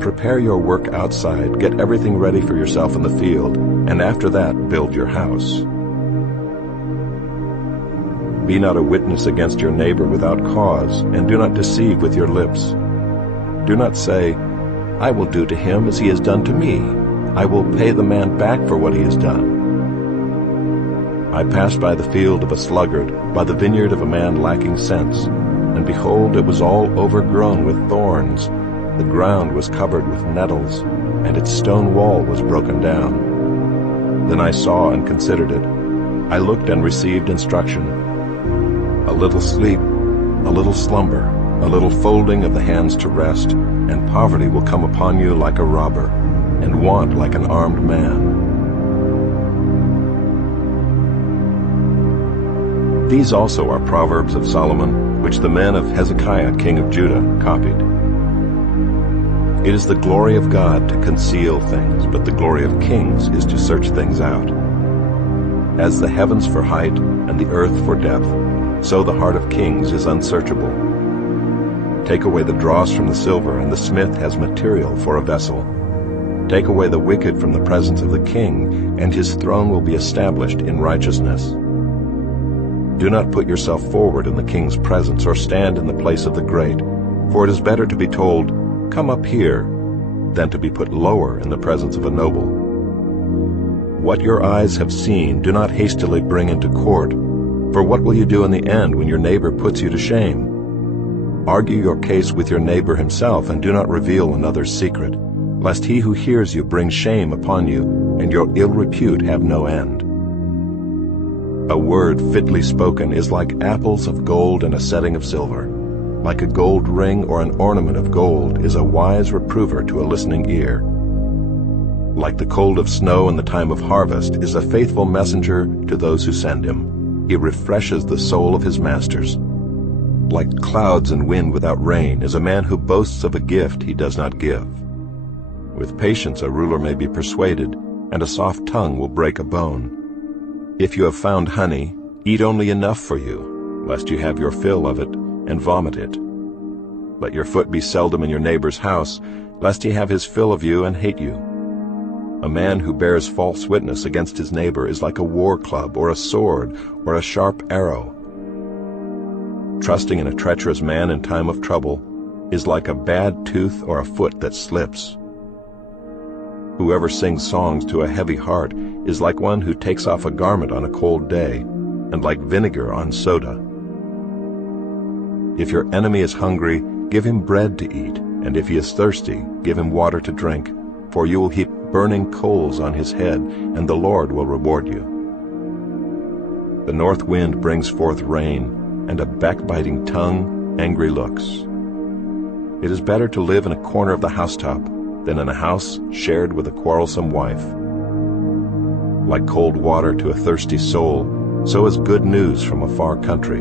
Prepare your work outside, get everything ready for yourself in the field, and after that build your house. Be not a witness against your neighbor without cause, and do not deceive with your lips. Do not say, "I will do to him as he has done to me. I will pay the man back for what he has done." I passed by the field of a sluggard, by the vineyard of a man lacking sense, and behold, it was all overgrown with thorns. The ground was covered with nettles, and its stone wall was broken down. Then I saw and considered it. I looked and received instruction. A little sleep, a little slumber, a little folding of the hands to rest, and poverty will come upon you like a robber, and want like an armed man. These also are Proverbs of Solomon, which the men of Hezekiah king of Judah copied. It is the glory of God to conceal things, but the glory of kings is to search things out. As the heavens for height and the earth for depth, so the heart of kings is unsearchable. Take away the dross from the silver, and the smith has material for a vessel. Take away the wicked from the presence of the king, and his throne will be established in righteousness. Do not put yourself forward in the king's presence, or stand in the place of the great, for it is better to be told, "Come up here," than to be put lower in the presence of a noble. What your eyes have seen, do not hastily bring into court, for what will you do in the end when your neighbor puts you to shame? Argue your case with your neighbor himself, and do not reveal another's secret, lest he who hears you bring shame upon you, and your ill repute have no end. A word fitly spoken is like apples of gold in a setting of silver. Like a gold ring or an ornament of gold is a wise reprover to a listening ear. Like the cold of snow in the time of harvest is a faithful messenger to those who send him. He refreshes the soul of his masters. Like clouds and wind without rain is a man who boasts of a gift he does not give. With patience a ruler may be persuaded, and a soft tongue will break a bone. If you have found honey, eat only enough for you, lest you have your fill of it and vomit it. Let your foot be seldom in your neighbor's house, lest he have his fill of you and hate you. A man who bears false witness against his neighbor is like a war club or a sword or a sharp arrow. Trusting in a treacherous man in time of trouble is like a bad tooth or a foot that slips. Whoever sings songs to a heavy heart is like one who takes off a garment on a cold day, and like vinegar on soda. If your enemy is hungry, give him bread to eat, and if he is thirsty, give him water to drink, for you will heap burning coals on his head, and the Lord will reward you. The north wind brings forth rain, and a backbiting tongue, angry looks. It is better to live in a corner of the housetop than in a house shared with a quarrelsome wife. Like cold water to a thirsty soul, so is good news from a far country.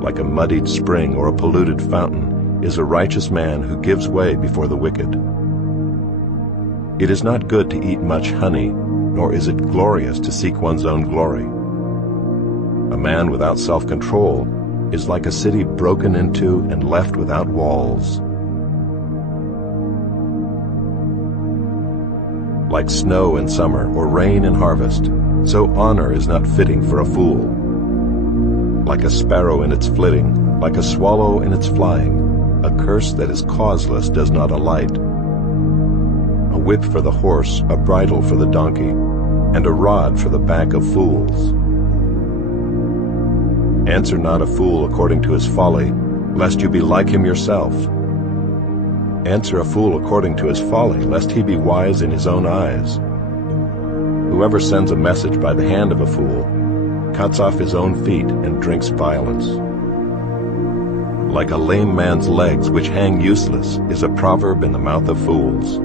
Like a muddied spring or a polluted fountain is a righteous man who gives way before the wicked. It is not good to eat much honey, nor is it glorious to seek one's own glory. A man without self-control is like a city broken into and left without walls. Like snow in summer or rain in harvest, so honor is not fitting for a fool. Like a sparrow in its flitting, like a swallow in its flying, a curse that is causeless does not alight. A whip for the horse, a bridle for the donkey, and a rod for the back of fools. Answer not a fool according to his folly, lest you be like him yourself. Answer a fool according to his folly, lest he be wise in his own eyes. Whoever sends a message by the hand of a fool cuts off his own feet and drinks violence. Like a lame man's legs which hang useless is a proverb in the mouth of fools.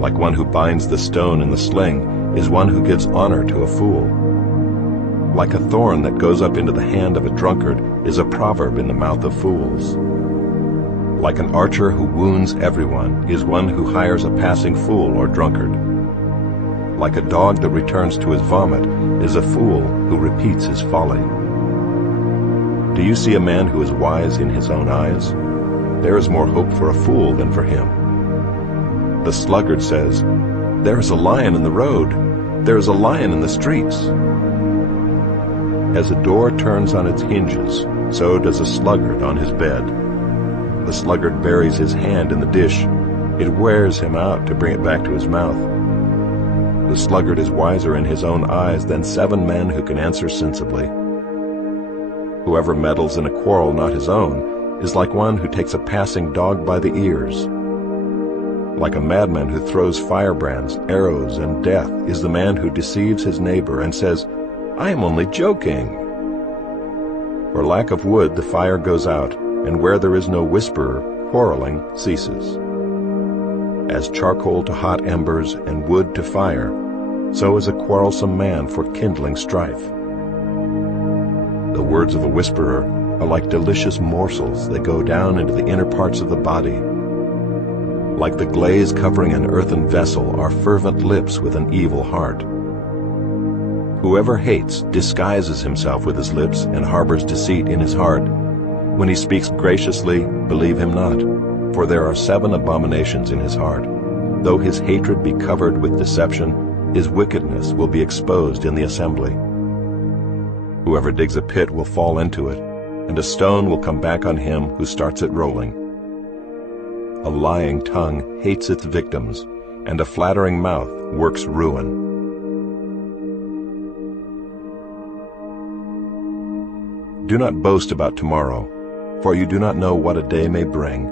Like one who binds the stone in the sling is one who gives honor to a fool. Like a thorn that goes up into the hand of a drunkard is a proverb in the mouth of fools. Like an archer who wounds everyone is one who hires a passing fool or drunkard. Like a dog that returns to his vomit is a fool who repeats his folly. Do you see a man who is wise in his own eyes? There is more hope for a fool than for him. The sluggard says, "There is a lion in the road. There is a lion in the streets." As a door turns on its hinges, so does a sluggard on his bed. The sluggard buries his hand in the dish. It wears him out to bring it back to his mouth. The sluggard is wiser in his own eyes than 7 men who can answer sensibly. Whoever meddles in a quarrel not his own is like one who takes a passing dog by the ears. Like a madman who throws firebrands, arrows, and death is the man who deceives his neighbor and says, "I am only joking." For lack of wood the fire goes out, and where there is no whisperer, quarreling ceases. As charcoal to hot embers and wood to fire, so is a quarrelsome man for kindling strife. The words of a whisperer are like delicious morsels that go down into the inner parts of the body. Like the glaze covering an earthen vessel are fervent lips with an evil heart. Whoever hates disguises himself with his lips and harbors deceit in his heart. When he speaks graciously, believe him not, for there are 7 abominations in his heart. Though his hatred be covered with deception, his wickedness will be exposed in the assembly. Whoever digs a pit will fall into it, and a stone will come back on him who starts it rolling. A lying tongue hates its victims, and a flattering mouth works ruin. Do not boast about tomorrow, for you do not know what a day may bring.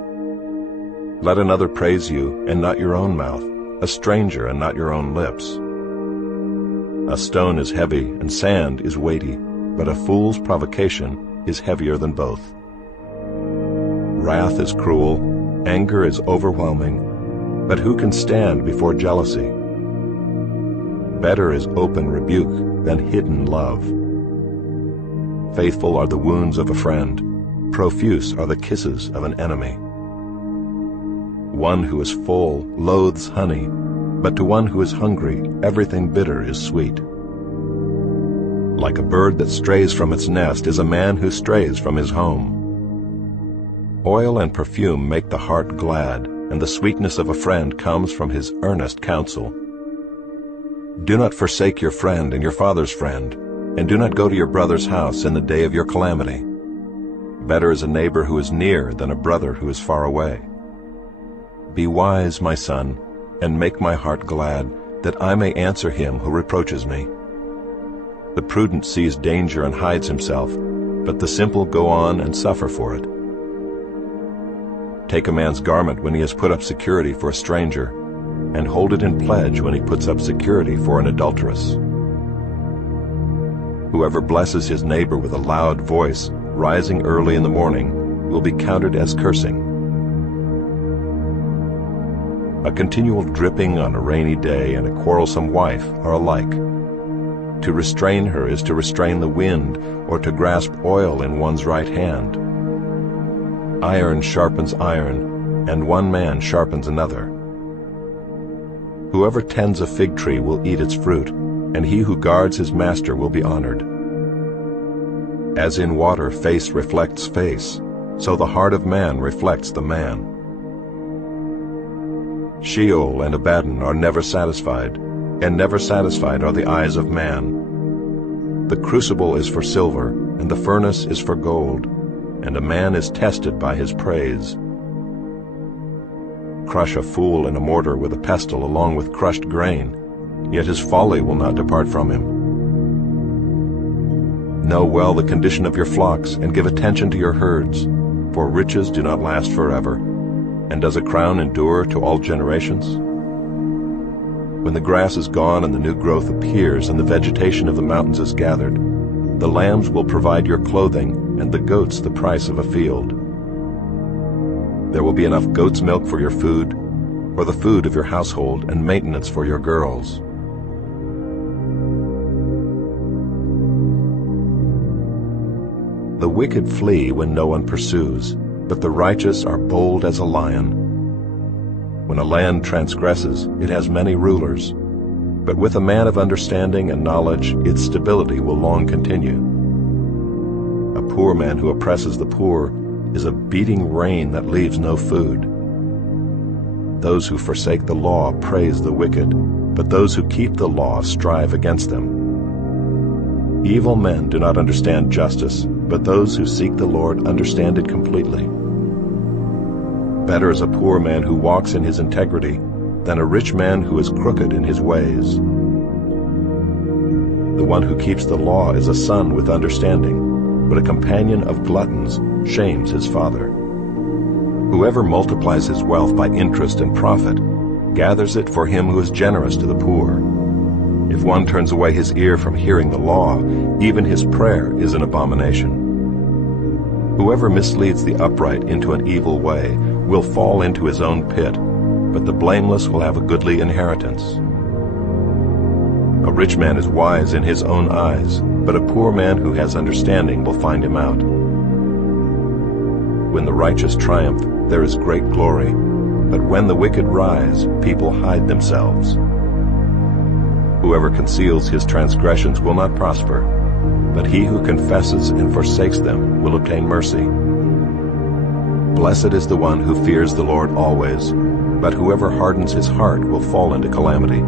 Let another praise you, and not your own mouth, a stranger, and not your own lips. A stone is heavy, and sand is weighty, but a fool's provocation is heavier than both. Wrath is cruel, anger is overwhelming, but who can stand before jealousy? Better is open rebuke than hidden love. Faithful are the wounds of a friend, profuse are the kisses of an enemy. One who is full loathes honey, but to one who is hungry everything bitter is sweet. Like a bird that strays from its nest is a man who strays from his home. Oil and perfume make the heart glad, and the sweetness of a friend comes from his earnest counsel. Do not forsake your friend and your father's friend, and do not go to your brother's house in the day of your calamity. Better is a neighbor who is near than a brother who is far away. Be wise, my son, and make my heart glad, that I may answer him who reproaches me. The prudent sees danger and hides himself, but the simple go on and suffer for it. Take a man's garment when he has put up security for a stranger, and hold it in pledge when he puts up security for an adulteress. Whoever blesses his neighbor with a loud voice, rising early in the morning, will be counted as cursing. A continual dripping on a rainy day and a quarrelsome wife are alike. To restrain her is to restrain the wind, or to grasp oil in one's right hand. Iron sharpens iron, and one man sharpens another. Whoever tends a fig tree will eat its fruit, and he who guards his master will be honored. As in water face reflects face, so the heart of man reflects the man. Sheol and Abaddon are never satisfied, and never satisfied are the eyes of man. The crucible is for silver, and the furnace is for gold, and a man is tested by his praise. Crush a fool in a mortar with a pestle along with crushed grain, yet his folly will not depart from him. Know well the condition of your flocks, and give attention to your herds, for riches do not last forever. And does a crown endure to all generations? When the grass is gone and the new growth appears, and the vegetation of the mountains is gathered, the lambs will provide your clothing, and the goats the price of a field. There will be enough goat's milk for your food, for the food of your household, and maintenance for your girls. The wicked flee when no one pursues, but the righteous are bold as a lion. When a land transgresses, it has many rulers, but with a man of understanding and knowledge, its stability will long continue. A poor man who oppresses the poor is a beating rain that leaves no food. Those who forsake the law praise the wicked, but those who keep the law strive against them. Evil men do not understand justice, but those who seek the Lord understand it completely. Better is a poor man who walks in his integrity than a rich man who is crooked in his ways. The one who keeps the law is a son with understanding, but a companion of gluttons shames his father. Whoever multiplies his wealth by interest and profit gathers it for him who is generous to the poor. If one turns away his ear from hearing the law, even his prayer is an abomination. Whoever misleads the upright into an evil way will fall into his own pit, but the blameless will have a goodly inheritance. A rich man is wise in his own eyes, but a poor man who has understanding will find him out. When the righteous triumph, there is great glory, but when the wicked rise, people hide themselves. Whoever conceals his transgressions will not prosper, but he who confesses and forsakes them will obtain mercy. Blessed is the one who fears the Lord always, but whoever hardens his heart will fall into calamity.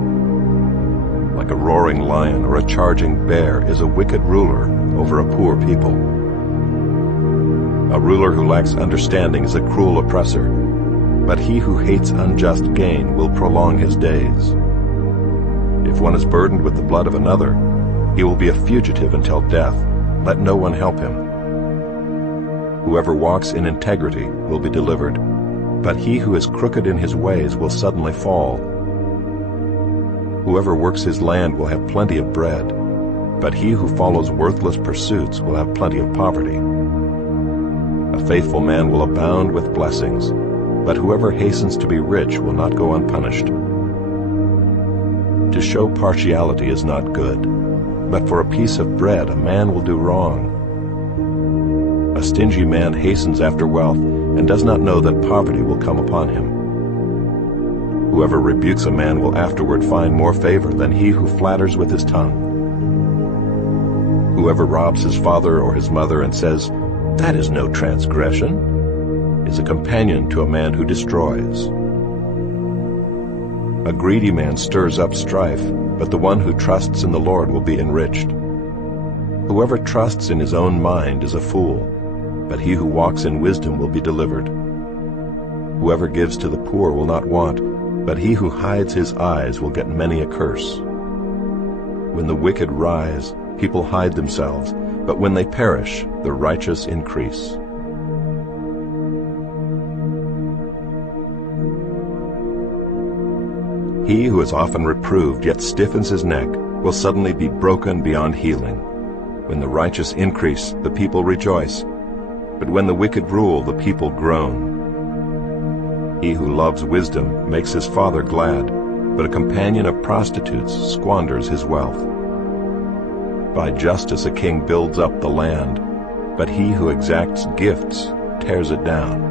Like a roaring lion or a charging bear is a wicked ruler over a poor people. A ruler who lacks understanding is a cruel oppressor, but he who hates unjust gain will prolong his days. If one is burdened with the blood of another, he will be a fugitive until death. Let no one help him. Whoever walks in integrity will be delivered, but he who is crooked in his ways will suddenly fall. Whoever works his land will have plenty of bread, but he who follows worthless pursuits will have plenty of poverty. A faithful man will abound with blessings, but whoever hastens to be rich will not go unpunished. To show partiality is not good, but for a piece of bread a man will do wrong. A stingy man hastens after wealth and does not know that poverty will come upon him. Whoever rebukes a man will afterward find more favor than he who flatters with his tongue. Whoever robs his father or his mother and says, "That is no transgression," is a companion to a man who destroys. A greedy man stirs up strife, but the one who trusts in the Lord will be enriched. Whoever trusts in his own mind is a fool, but he who walks in wisdom will be delivered. Whoever gives to the poor will not want, but he who hides his eyes will get many a curse. When the wicked rise, people hide themselves, but when they perish, the righteous increase. He who is often reproved yet stiffens his neck will suddenly be broken beyond healing. When the righteous increase, the people rejoice, but when the wicked rule, the people groan. He who loves wisdom makes his father glad, but a companion of prostitutes squanders his wealth. By justice a king builds up the land, but he who exacts gifts tears it down.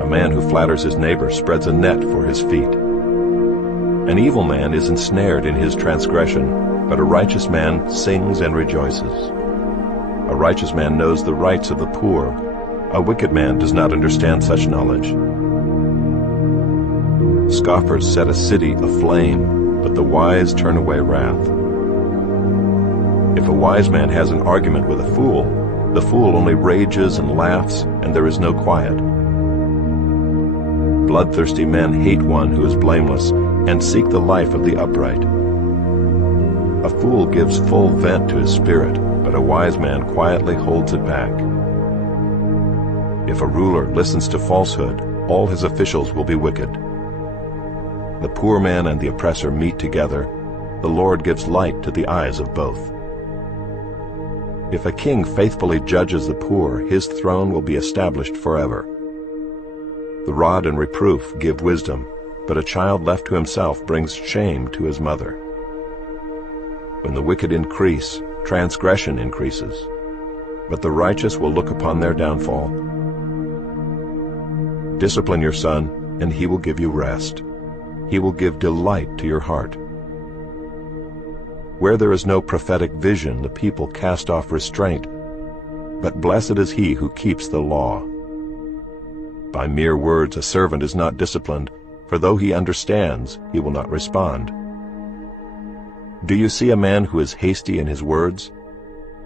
A man who flatters his neighbor spreads a net for his feet. An evil man is ensnared in his transgression, but a righteous man sings and rejoices. A righteous man knows the rights of the poor. A wicked man does not understand such knowledge. Scoffers set a city aflame, but the wise turn away wrath. If a wise man has an argument with a fool, the fool only rages and laughs, and there is no quiet. Bloodthirsty men hate one who is blameless, and seek the life of the upright. A fool gives full vent to his spirit, but a wise man quietly holds it back. If a ruler listens to falsehood, all his officials will be wicked. The poor man and the oppressor meet together. The Lord gives light to the eyes of both. If a king faithfully judges the poor, his throne will be established forever. The rod and reproof give wisdom, but a child left to himself brings shame to his mother. When the wicked increase, transgression increases, but the righteous will look upon their downfall. Discipline your son, and he will give you rest. He will give delight to your heart. Where there is no prophetic vision, the people cast off restraint, but blessed is he who keeps the law. By mere words a servant is not disciplined, for though he understands, he will not respond. Do you see a man who is hasty in his words?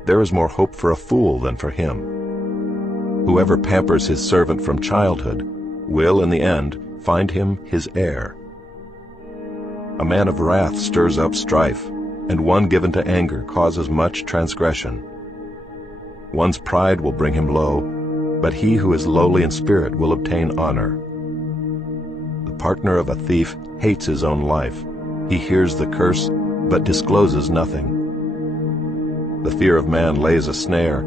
There is more hope for a fool than for him. Whoever pampers his servant from childhood will, in the end, find him his heir. A man of wrath stirs up strife, and one given to anger causes much transgression. One's pride will bring him low, but he who is lowly in spirit will obtain honor. The partner of a thief hates his own life. He hears the curse, but discloses nothing. The fear of man lays a snare,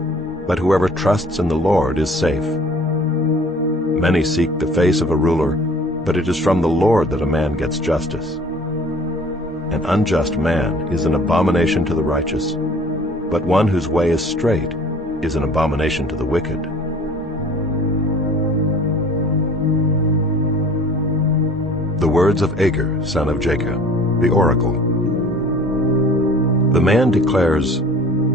but whoever trusts in the Lord is safe. Many seek the face of a ruler, but it is from the Lord that a man gets justice. An unjust man is an abomination to the righteous, but one whose way is straight is an abomination to the wicked. The words of Agur, son of Jacob, the oracle. The man declares,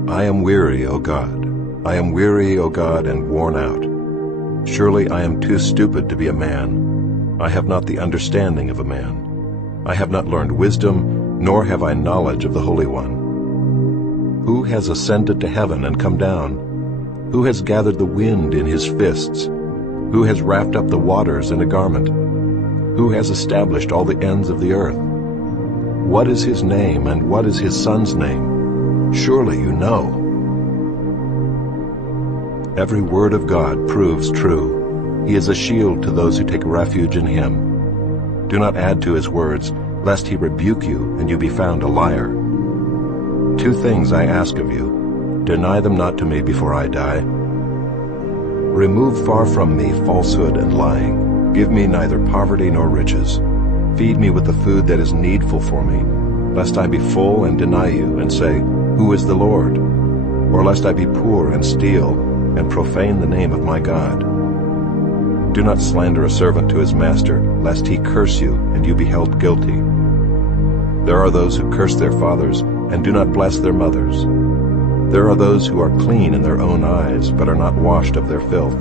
I am weary, O God. I am weary, O God, and worn out. Surely I am too stupid to be a man. I have not the understanding of a man. I have not learned wisdom, nor have I knowledge of the Holy One. Who has ascended to heaven and come down? Who has gathered the wind in his fists? Who has wrapped up the waters in a garment? Who has established all the ends of the earth? What is his name, and what is his son's name? Surely you know. Every word of God proves true. He is a shield to those who take refuge in him. Do not add to his words, lest he rebuke you and you be found a liar. 2 things I ask of you. Deny them not to me before I die. Remove far from me falsehood and lying. Give me neither poverty nor riches. Feed me with the food that is needful for me, lest I be full and deny you and say, Who is the Lord? Or lest I be poor and steal and profane the name of my God. Do not slander a servant to his master, lest he curse you and you be held guilty. There are those who curse their fathers and do not bless their mothers. There are those who are clean in their own eyes, but are not washed of their filth.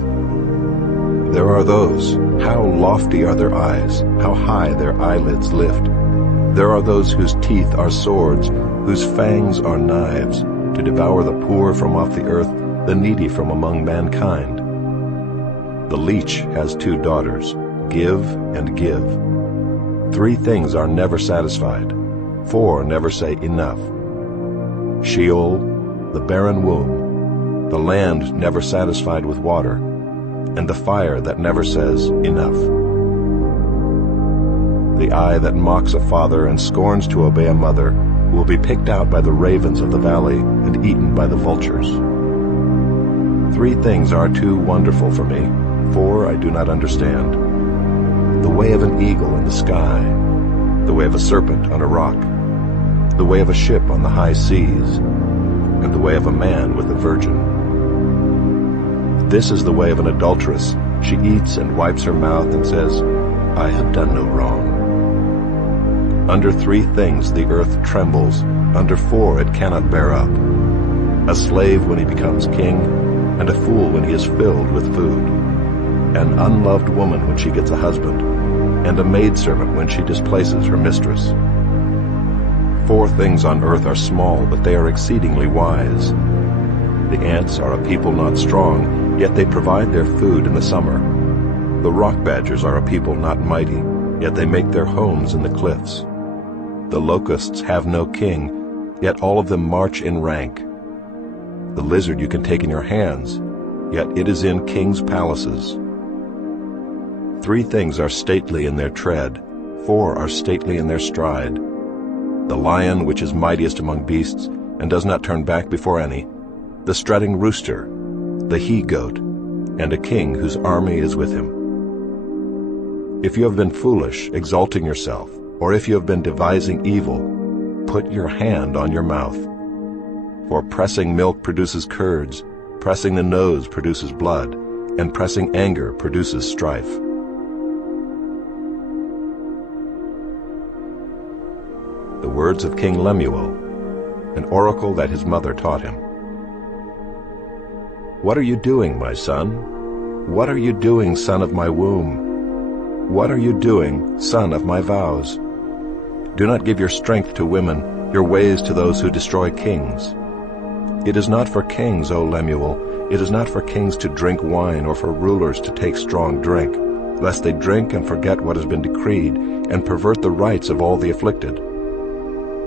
There are those, how lofty are their eyes, how high their eyelids lift. There are those whose teeth are swords, whose fangs are knives, to devour the poor from off the earth, the needy from among mankind. The leech has 2 daughters, give and give. 3 things are never satisfied, 4 never say enough. Sheol, the barren womb, the land never satisfied with water, and the fire that never says enough. The eye that mocks a father and scorns to obey a mother will be picked out by the ravens of the valley and eaten by the vultures. 3 things are too wonderful for me, 4 I do not understand. The way of an eagle in the sky, the way of a serpent on a rock, the way of a ship on the high seas, and the way of a man with a virgin. This is the way of an adulteress. She eats and wipes her mouth and says, I have done no wrong. Under 3 things the earth trembles, under 4 it cannot bear up. A slave when he becomes king, and a fool when he is filled with food. An unloved woman when she gets a husband, and a maidservant when she displaces her mistress. 4 things on earth are small, but they are exceedingly wise. The ants are a people not strong, yet they provide their food in the summer. The rock badgers are a people not mighty, yet they make their homes in the cliffs. The locusts have no king, yet all of them march in rank. The lizard you can take in your hands, yet it is in kings' palaces. 3 things are stately in their tread, 4 are stately in their stride. The lion which is mightiest among beasts, and does not turn back before any, the strutting rooster, the he-goat, and a king whose army is with him. If you have been foolish, exalting yourself, or if you have been devising evil, put your hand on your mouth. For pressing milk produces curds, pressing the nose produces blood, and pressing anger produces strife. The words of King Lemuel, an oracle that his mother taught him. What are you doing, my son? What are you doing, son of my womb? What are you doing, son of my vows? Do not give your strength to women, your ways to those who destroy kings. It is not for kings, O Lemuel, it is not for kings to drink wine or for rulers to take strong drink, lest they drink and forget what has been decreed and pervert the rights of all the afflicted.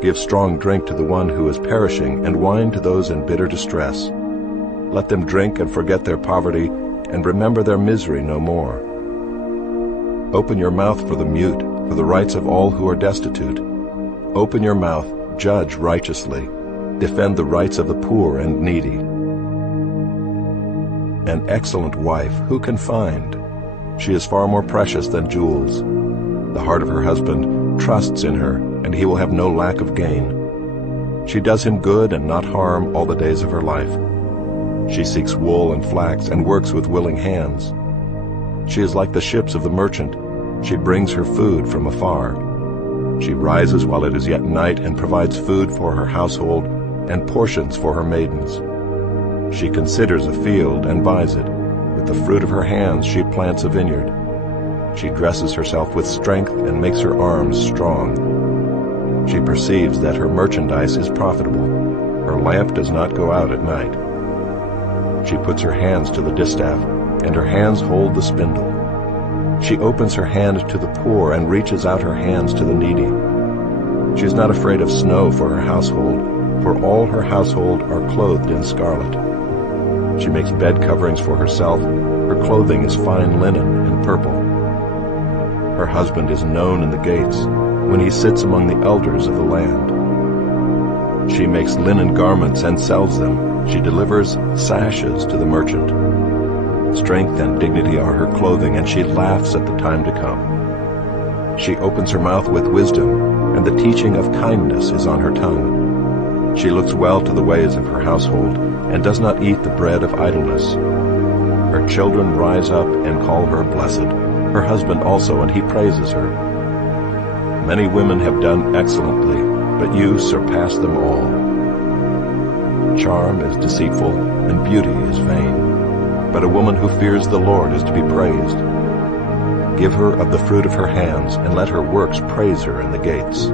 Give strong drink to the one who is perishing and wine to those in bitter distress. Let them drink and forget their poverty and remember their misery no more. Open your mouth for the mute, for the rights of all who are destitute. Open your mouth, judge righteously. Defend the rights of the poor and needy. An excellent wife who can find? She is far more precious than jewels. The heart of her husband trusts in her, and he will have no lack of gain. She does him good and not harm all the days of her life. She seeks wool and flax and works with willing hands. She is like the ships of the merchant. She brings her food from afar. She rises while it is yet night and provides food for her household and portions for her maidens. She considers a field and buys it. With the fruit of her hands she plants a vineyard. She dresses herself with strength and makes her arms strong. She perceives that her merchandise is profitable. Her lamp does not go out at night. She puts her hands to the distaff, and her hands hold the spindle. She opens her hand to the poor and reaches out her hands to the needy. She is not afraid of snow for her household, for all her household are clothed in scarlet. She makes bed coverings for herself. Her clothing is fine linen and purple. Her husband is known in the gates, when he sits among the elders of the land. She makes linen garments and sells them. She delivers sashes to the merchant. Strength and dignity are her clothing, and she laughs at the time to come. She opens her mouth with wisdom, and the teaching of kindness is on her tongue. She looks well to the ways of her household, and does not eat the bread of idleness. Her children rise up and call her blessed, her husband also, and he praises her. Many women have done excellently, but you surpass them all. Charm is deceitful, and beauty is vain, but a woman who fears the Lord is to be praised. Give her of the fruit of her hands, and let her works praise her in the gates.